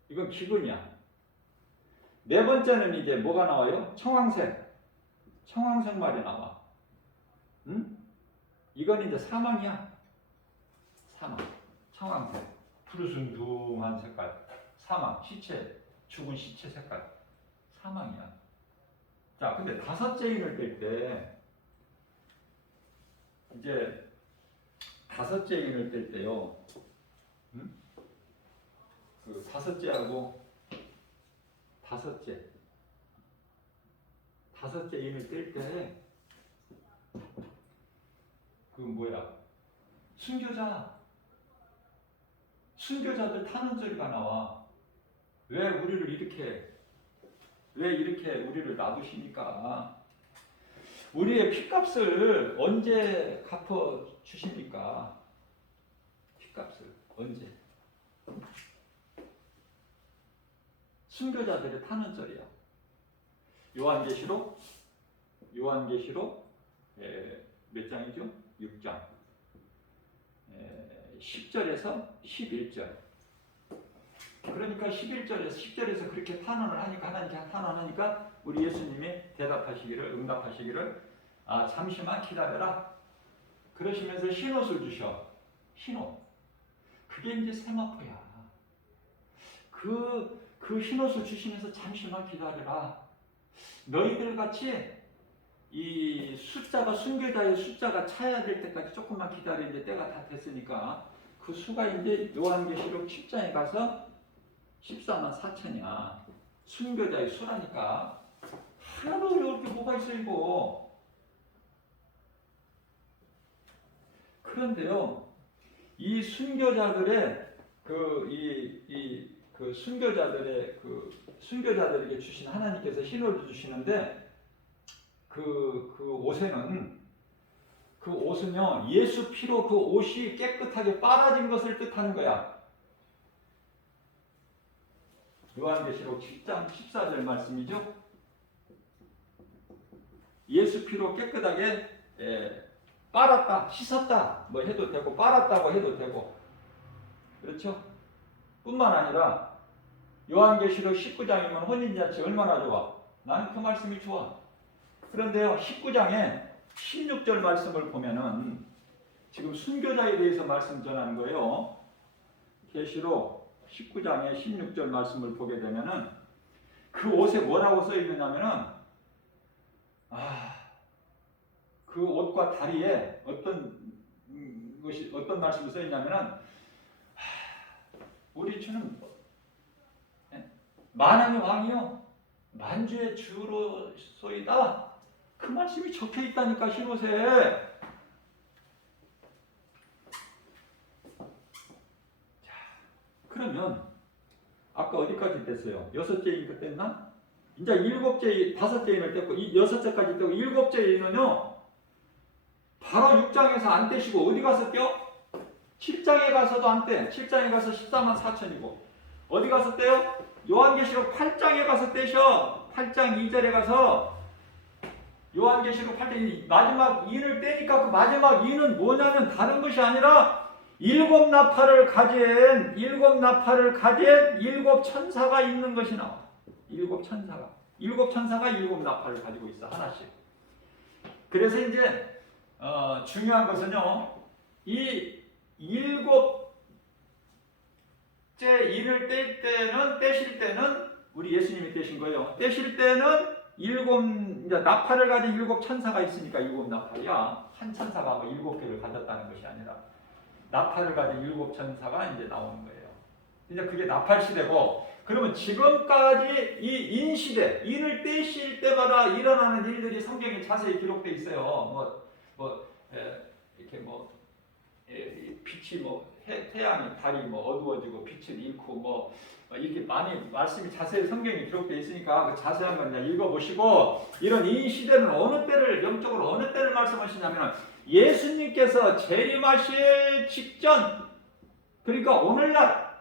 이건 기근이야. 네 번째는 이제 뭐가 나와요? 청황색 말이 나와. 응? 이건 이제 사망이야. 사망. 청황색. 푸르순둥한 색깔. 사망. 시체. 죽은 시체 색깔. 사망이야. 자, 근데 다섯째 인을 뗄 때, 이제 다섯째 인을 뗄 때요. 응? 그 다섯째하고 다섯째 인을 뗄 때, 그 뭐야? 순교자들 타는 소리가 나와. 왜 이렇게 우리를 놔두십니까? 우리의 핏값을 언제 갚아 주십니까? 핏값을 언제? 순교자들의 타는 소리야. 요한계시록 몇 장이죠? 6장 10절에서 11절. 그러니까 10절에서 그렇게 탄원을 하니까, 하나님께 탄원하니까 우리 예수님이 응답하시기를 잠시만 기다려라. 그러시면서 흰옷을 주셔. 흰옷. 그게 이제 세마포야. 그 흰옷을 주시면서 잠시만 기다려라. 너희들 같이 이 순교자의 숫자가 차야 될 때까지 조금만 기다려. 이제 때가 다 됐으니까 그 수가 이제 요한계시록 10장에 가서 14만 4천이야. 순교자의 수라니까. 하나도 어려울 게 뭐가 있어 이거. 그런데요, 이 순교자들의 순교자들에게 주신 하나님께서 흰옷을 주시는데 그 옷은요, 예수 피로 그 옷이 깨끗하게 빨아진 것을 뜻하는 거야. 요한계시록 10장 14절 말씀이죠. 예수 피로 깨끗하게 빨았다, 씻었다 뭐 해도 되고, 빨았다고 해도 되고, 그렇죠? 뿐만 아니라 요한계시록 19장이면 혼인잔치 얼마나 좋아. 나는 그 말씀이 좋아. 그런데요, 19장에 16절 말씀을 보면은 지금 순교자에 대해서 말씀 전하는 거예요. 계시록 19장의 16절 말씀을 보게 되면은 그 옷에 뭐라고 써 있느냐면은 그 옷과 다리에 어떤 말씀이 써 있냐면은 우리 주는 만왕의 왕이요 만주의 주로소이다. 그 말씀이 적혀 있다니까, 흰옷에. 그러면 아까 어디까지 뗐어요? 6째 인을 뗐나? 이제 5째 인을 뗐고 6째까지 떼고 7째 인은요 바로 6장에서 안 떼시고 어디 가서 떼요? 7장에 가서도 안 떼. 7장에 가서 14만 4천이고 어디 가서 떼요? 요한계시록 8장에 가서 떼셔. 8장 2절에 가서 요한계시록 8장 마지막 인을 떼니까 그 마지막 인은 뭐냐면 다른 것이 아니라 일곱 나팔을 가진 일곱 천사가 있는 것이 나와. 일곱 천사가 일곱 나팔을 가지고 있어, 하나씩. 그래서 이제 중요한 것은요, 이 일곱째 인을 떼실 때는 우리 예수님이 떼신 거예요. 떼실 때는 이제 나팔을 가진 일곱 천사가 있으니까 일곱 나팔이야. 한 천사가 뭐 7개를 가졌다는 것이 아니라 나팔을 가진 일곱 천사가 이제 나오는 거예요. 이제 그게 나팔 시대고, 그러면 지금까지 이 인 시대, 인을 떼실 때마다 일어나는 일들이 성경에 자세히 기록돼 있어요. 이렇게 빛이 태양이 달이 어두워지고 빛을 잃고 이렇게 많이 말씀이 자세히 성경에 기록돼 있으니까 그 자세한 건 그냥 읽어보시고, 이런 인 시대는 영적으로 어느 때를 말씀하시냐면 예수님께서 재림하실 직전, 그러니까 오늘날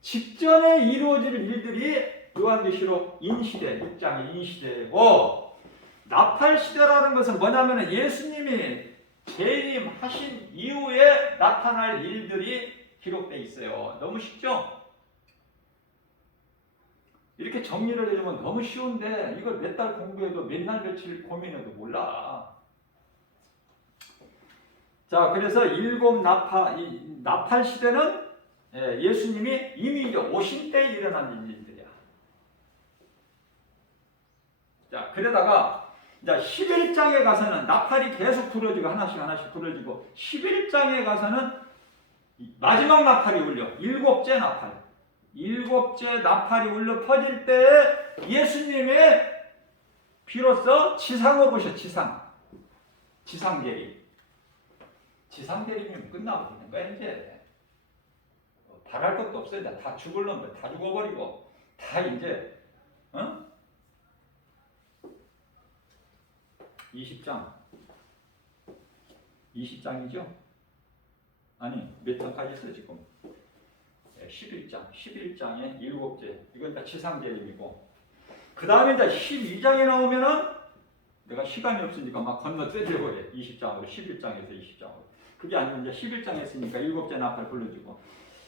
직전에 이루어질 일들이 요한계시록 인시대, 6장의 인시대고, 나팔시대라는 것은 뭐냐면 예수님이 재림하신 이후에 나타날 일들이 기록되어 있어요. 너무 쉽죠? 이렇게 정리를 해주면 너무 쉬운데 이걸 몇 달 공부해도 몇 날 며칠 고민해도 몰라. 자, 그래서 일곱 이 나팔 시대는 예수님이 이미 이제 오신 때에 일어난 일들이야. 자, 그러다가 이제 11장에 가서는 나팔이 계속 불어지고 하나씩 불어지고 11장에 가서는 마지막 나팔이 울려. 일곱째 나팔이 울려 퍼질 때에 예수님이 비로소 지상으로 오셔. 지상계림이면 끝나고 있는 거야 이제. 바랄 것도 없어. 이제 다 죽을 놈들 다 죽어버리고 다 이제 20장이죠? 아니 몇 장까지 있어 지금? 11장에 일곱째. 이건 다 지상계림이고, 그 다음에 이제 12장에 나오면은 내가 시간이 없으니까 막 건너뛰어버려. 20장으로 11장에서 20장으로. 그게 아니면 이제 11장에 있으니까 일곱째 나팔 불러주고,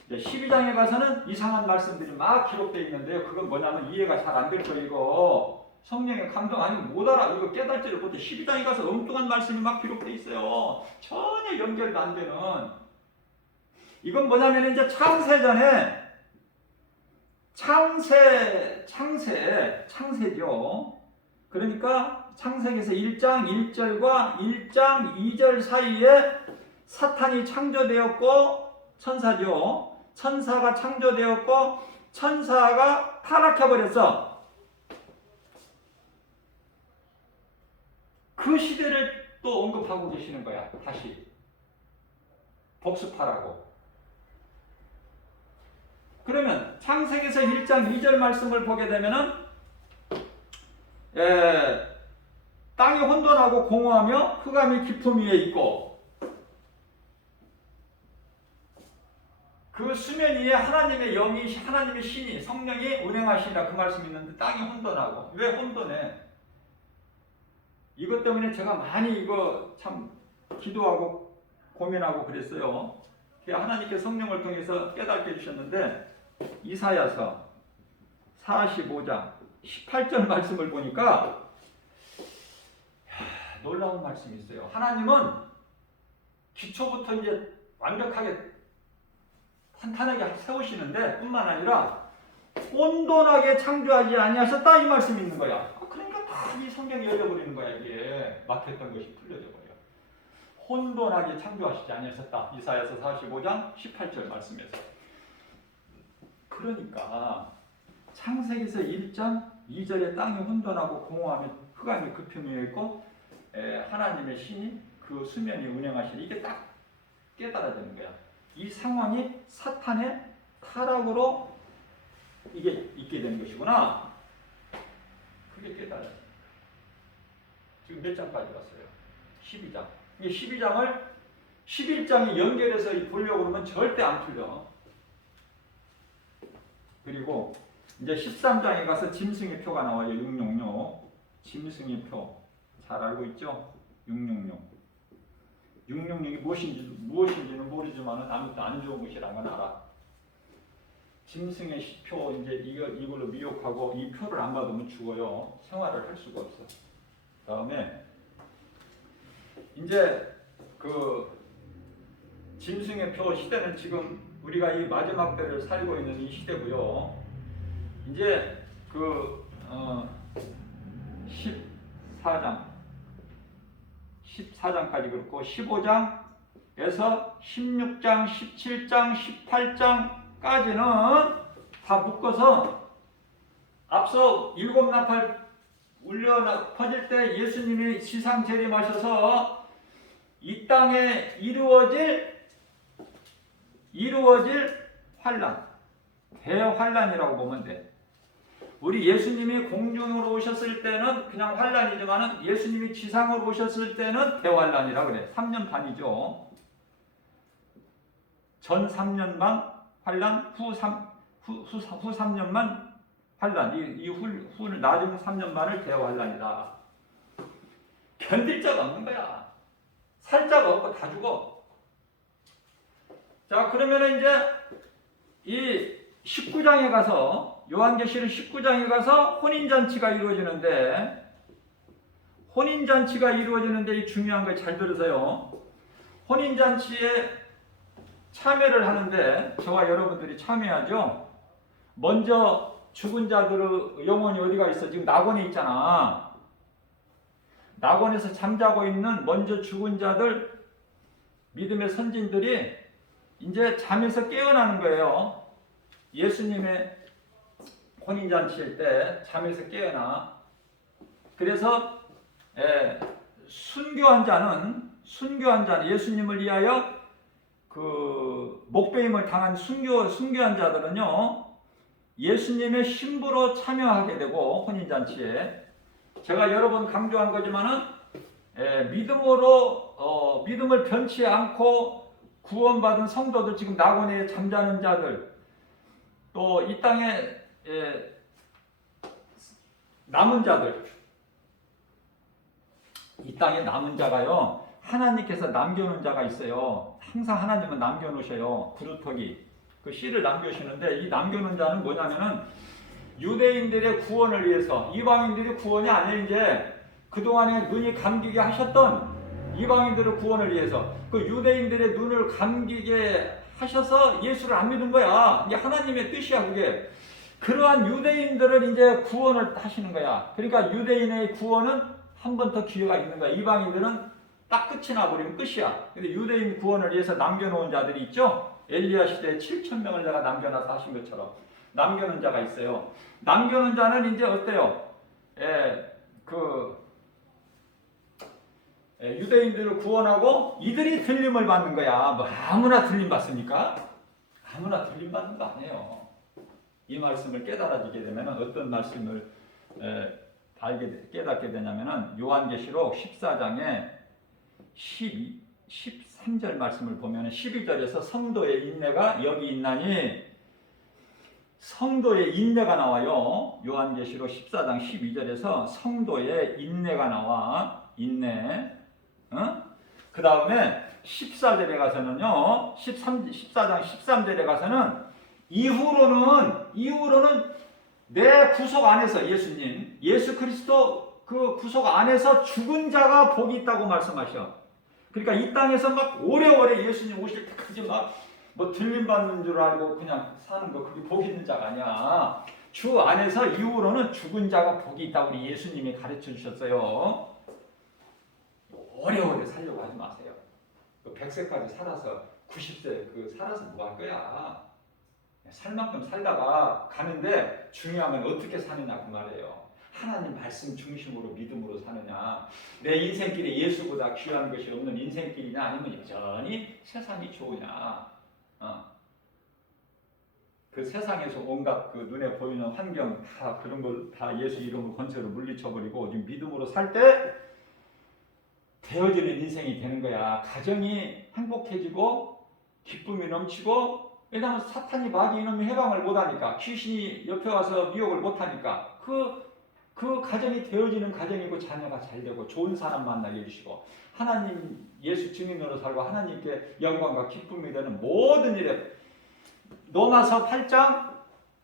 이제 12장에 가서는 이상한 말씀들이 막 기록되어 있는데요. 그건 뭐냐면 이해가 잘 안 될 거예요. 이거 성령의 감동 아니면 못 알아. 이거 깨닫지를 못해. 12장에 가서 엉뚱한 말씀이 막 기록되어 있어요. 전혀 연결도 안 되는. 이건 뭐냐면 이제 창세죠. 그러니까 창세기에서 1장 1절과 1장 2절 사이에 사탄이 창조되었고, 천사죠. 천사가 창조되었고 천사가 타락해버렸어. 그 시대를 또 언급하고 계시는 거야. 다시 복습하라고. 그러면 창세기에서 1장 2절 말씀을 보게 되면은 땅이 혼돈하고 공허하며 흑암이 깊음 위에 있고, 그 수면 위에 하나님의 영이, 하나님의 신이, 성령이 운행하시니라 그 말씀이 있는데 땅이 혼돈하고. 왜 혼돈해? 이것 때문에 제가 많이 이거 참 기도하고 고민하고 그랬어요. 하나님께 성령을 통해서 깨닫게 해주셨는데, 이사야서 45장 18절 말씀을 보니까 놀라운 말씀이 있어요. 하나님은 기초부터 이제 완벽하게 탄탄하게 세우시는데 뿐만 아니라 혼돈하게 창조하지 아니하셨다 이 말씀이 있는 거야. 그러니까 다 이 성경이 열려버리는 거야. 이게 막혔던 것이 풀려져 버려. 혼돈하게 창조하시지 아니하셨다. 이사야서 45장 18절 말씀에서. 그러니까 창세기에서 1장 2절에 땅이 혼돈하고 공허하며 흑암이 급히 있고 하나님의 신이 그 수면이 운행하시니, 이게 딱 깨달아지는 거야. 이 상황이 사탄의 타락으로 이게 있게 된 것이구나. 그게 깨달아져. 지금 몇 장까지 왔어요? 12장. 이 12장을 11장에 연결해서 보려고 그러면 절대 안 풀려. 그리고 이제 13장에 가서 짐승의 표가 나와요. 666. 짐승의 표. 잘 알고 있죠? 666. 666이 무엇인지는 모르지만 아무튼 안 좋은 것이라는 건 알아. 짐승의 표, 이제 이걸로 미혹하고 이 표를 안 받으면 죽어요. 생활을 할 수가 없어. 다음에 이제 그 짐승의 표 시대는 지금 우리가 이 마지막 때를 살고 있는 이 시대고요. 이제 그 14장까지 그렇고 15장에서 16장, 17장, 18장까지는 다 묶어서 앞서 일곱 나팔 울려 퍼질 때 예수님이 지상 재림하셔서 이 땅에 이루어질 환란, 대환란이라고 보면 돼. 우리 예수님이 공중으로 오셨을 때는 그냥 환란이지만은 예수님이 지상으로 오셨을 때는 대환란이라 그래. 3년 반이죠. 전 3년만 환란, 후 3년만 환란. 이 후를 나중 3년 만을 대환란이다. 견딜 자가 없는 거야. 살 자가 없고 다 죽어. 자, 그러면 이제 이 19장에 가서, 요한계시록 19장에 가서 혼인잔치가 이루어지는데, 이 중요한 걸 잘 들으세요. 혼인잔치에 참여를 하는데 저와 여러분들이 참여하죠. 먼저 죽은 자들의 영혼이 어디가 있어? 지금 낙원에 있잖아. 낙원에서 잠자고 있는 먼저 죽은 자들, 믿음의 선진들이 이제 잠에서 깨어나는 거예요. 예수님의 혼인잔치일 때 잠에서 깨어나. 그래서 순교한 자는 예수님을 위하여 그 목배임을 당한 순교한 자들은요, 예수님의 신부로 참여하게 되고, 혼인잔치에 제가 여러 번 강조한 거지만은 믿음을 변치 않고 구원받은 성도들, 지금 낙원에 잠자는 자들, 또 이 땅에 남은 자들, 이 땅에 남은 자가요, 하나님께서 남겨놓은 자가 있어요. 항상 하나님은 남겨놓으셔요. 구루터기, 그 씨를 남겨주시는데, 이 남겨놓은 자는 뭐냐면은 유대인들의 구원을 위해서, 이방인들의 구원이 아니에요. 이제 그동안에 눈이 감기게 하셨던 이방인들의 구원을 위해서, 그 유대인들의 눈을 감기게 하셔서 예수를 안 믿은 거야. 이게 하나님의 뜻이야, 그게. 그러한 유대인들을 이제 구원을 하시는 거야. 그러니까 유대인의 구원은 한 번 더 기회가 있는 거야. 이방인들은 딱 끝이 나버리면 끝이야. 근데 유대인 구원을 위해서 남겨놓은 자들이 있죠. 엘리야 시대에 7,000명을 내가 남겨놔서 하신 것처럼 남겨놓은 자가 있어요. 남겨놓은 자는 이제 어때요? 유대인들을 구원하고 이들이 들림을 받는 거야. 뭐 아무나 들림 받습니까? 아무나 들림 받는 거 아니에요. 이 말씀을 깨달아지게 되면 어떤 말씀을 깨닫게 되냐면은 요한계시록 14장에 13절 말씀을 보면 12절에서 성도의 인내가 여기 있나니, 성도의 인내가 나와요. 요한계시록 14장 12절에서 성도의 인내가 나와. 인내. 그 다음에 14절에 가서는요, 14장 13절에 가서는 이후로는 내 구속 안에서 예수 그리스도 그 구속 안에서 죽은 자가 복이 있다고 말씀하셔. 그러니까 이 땅에서 막 오래오래 예수님 오실 때까지 막 뭐 들림 받는 줄 알고 그냥 사는 거, 그게 복 있는 자가 아니야. 주 안에서 이후로는 죽은 자가 복이 있다고 우리 예수님이 가르쳐 주셨어요. 오래오래 살려고 하지 마세요. 100세까지 살아서 90세 살아서 뭐 할 거야. 살 만큼 살다가 가는데 중요한 건 어떻게 사느냐 그 말이에요. 하나님 말씀 중심으로 믿음으로 사느냐, 내 인생길에 예수보다 귀한 것이 없는 인생길이냐, 아니면 여전히 세상이 좋으냐. 그 세상에서 온갖 그 눈에 보이는 환경 다 그런 걸 다 예수 이름으로 건설을 물리쳐버리고 지금 믿음으로 살 때 되어지는 인생이 되는 거야. 가정이 행복해지고 기쁨이 넘치고, 왜냐하면 사탄이 마귀 이놈이 해방을 못하니까, 귀신이 옆에 와서 미혹을 못하니까 그 가정이 되어지는 가정이고, 자녀가 잘 되고 좋은 사람 만나게 해주시고, 하나님 예수 증인으로 살고 하나님께 영광과 기쁨이 되는 모든 일에, 로마서 8장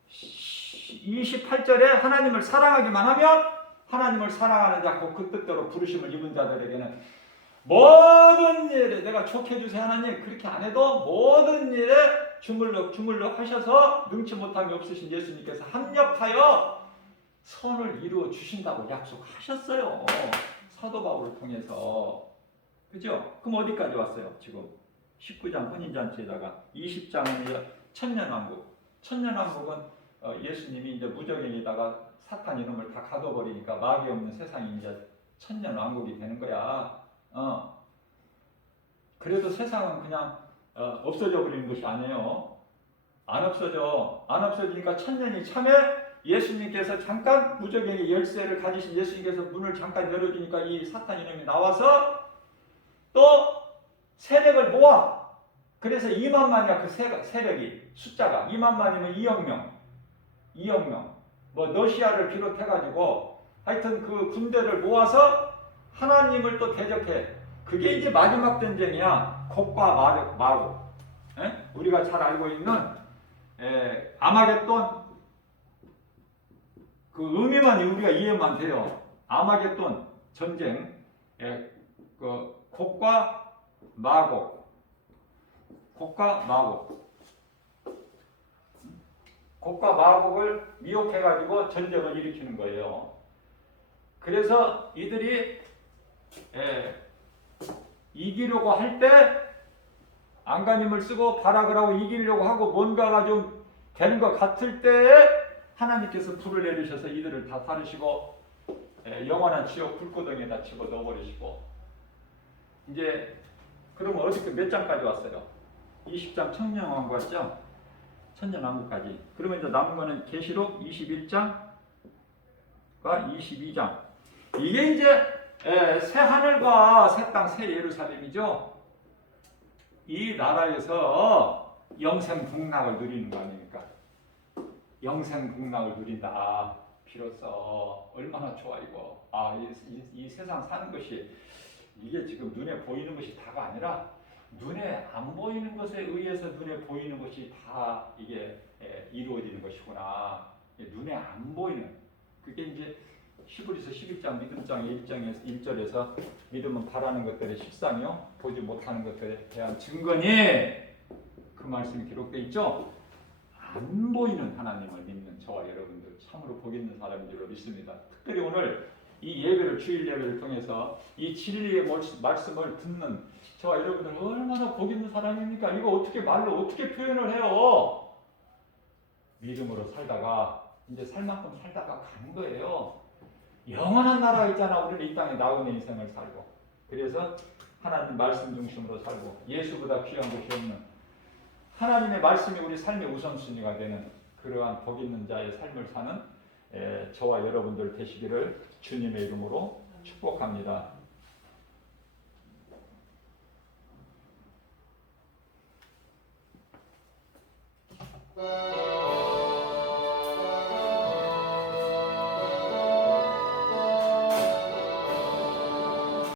28절에 하나님을 사랑하기만 하면 하나님을 사랑하는 자, 그 뜻대로 부르심을 입은 자들에게는 모든 일에, 내가 좋게 해주세요 하나님, 그렇게 안 해도 모든 일에 주물럭 하셔서 능치 못함이 없으신 예수님께서 합력하여 선을 이루어 주신다고 약속하셨어요. 사도 바울을 통해서. 그죠? 그럼 어디까지 왔어요? 지금 19장 혼인잔치에다가 20장은 천년왕국. 천년왕국은 예수님이 이제 무적행에다가 사탄 이놈을 다 가둬버리니까 마귀 없는 세상이 이제 천년왕국이 되는 거야. 그래도 세상은 그냥 없어져 버리는 것이 아니에요. 안 없어지니까 천년이 참에 예수님께서 잠깐 무적행의 열쇠를 가지신 예수님께서 문을 잠깐 열어주니까 이 사탄 이놈이 나와서 또 세력을 모아. 그래서 2만만이야. 그 세력이, 숫자가 2만만이면 2억 명. 뭐 러시아를 비롯해가지고 하여튼 그 군대를 모아서 하나님을 또 대적해. 그게 이제 마지막 전쟁이야. 곡과 마곡. 우리가 잘 알고 있는 아마겟돈. 그 의미만 우리가 이해만 돼요. 아마겟돈 전쟁. 그 곡과 마곡. 곡과 마곡. 곡과 마곡을 미혹해가지고 전쟁을 일으키는 거예요. 그래서 이들이 이기려고 할 때 안간힘을 쓰고 발악을 하고 이기려고 하고 뭔가가 좀 되는 것 같을 때에 하나님께서 불을 내리셔서 이들을 다 다루시고 영원한 지옥 불구덩이에다 집어 넣어버리시고 이제 그러면 어저께 몇 장까지 왔어요? 20장 청량왕국 같죠? 천년왕국까지. 그러면 이제 남은 거는 계시록 21장과 22장. 이게 이제 새 하늘과 새 땅, 새 예루살렘이죠. 이 나라에서 영생복락을 누리는 거 아닙니까? 영생복락을 누린다. 비로소 얼마나 좋아 이거. 이 세상 사는 것이 이게 지금 눈에 보이는 것이 다가 아니라 눈에 안 보이는 것에 의해서 눈에 보이는 것이 다 이게 이루어지는 것이구나. 눈에 안 보이는 그게 이제 히브리서 11장 믿음장의 1절에서 믿음은 바라는 것들의 실상이요 보지 못하는 것들에 대한 증거니 그 말씀이 기록되어 있죠. 안 보이는 하나님을 믿는 저와 여러분들 참으로 복 있는 사람인 줄로 믿습니다. 특별히 오늘 이 예배를 주일 예배를 통해서 이 진리의 말씀을 듣는 저와 여러분들 얼마나 복 있는 사람입니까? 이거 어떻게 말로 어떻게 표현을 해요? 믿음으로 살다가 이제 살 만큼 살다가 가는 거예요. 영원한 나라 있잖아. 우리는 이 땅에 나오는 인생을 살고 그래서 하나님 말씀 중심으로 살고 예수보다 귀한 것이 없는 하나님의 말씀이 우리 삶의 우선순위가 되는 그러한 복 있는 자의 삶을 사는 저와 여러분들 되시기를 주님의 이름으로 축복합니다.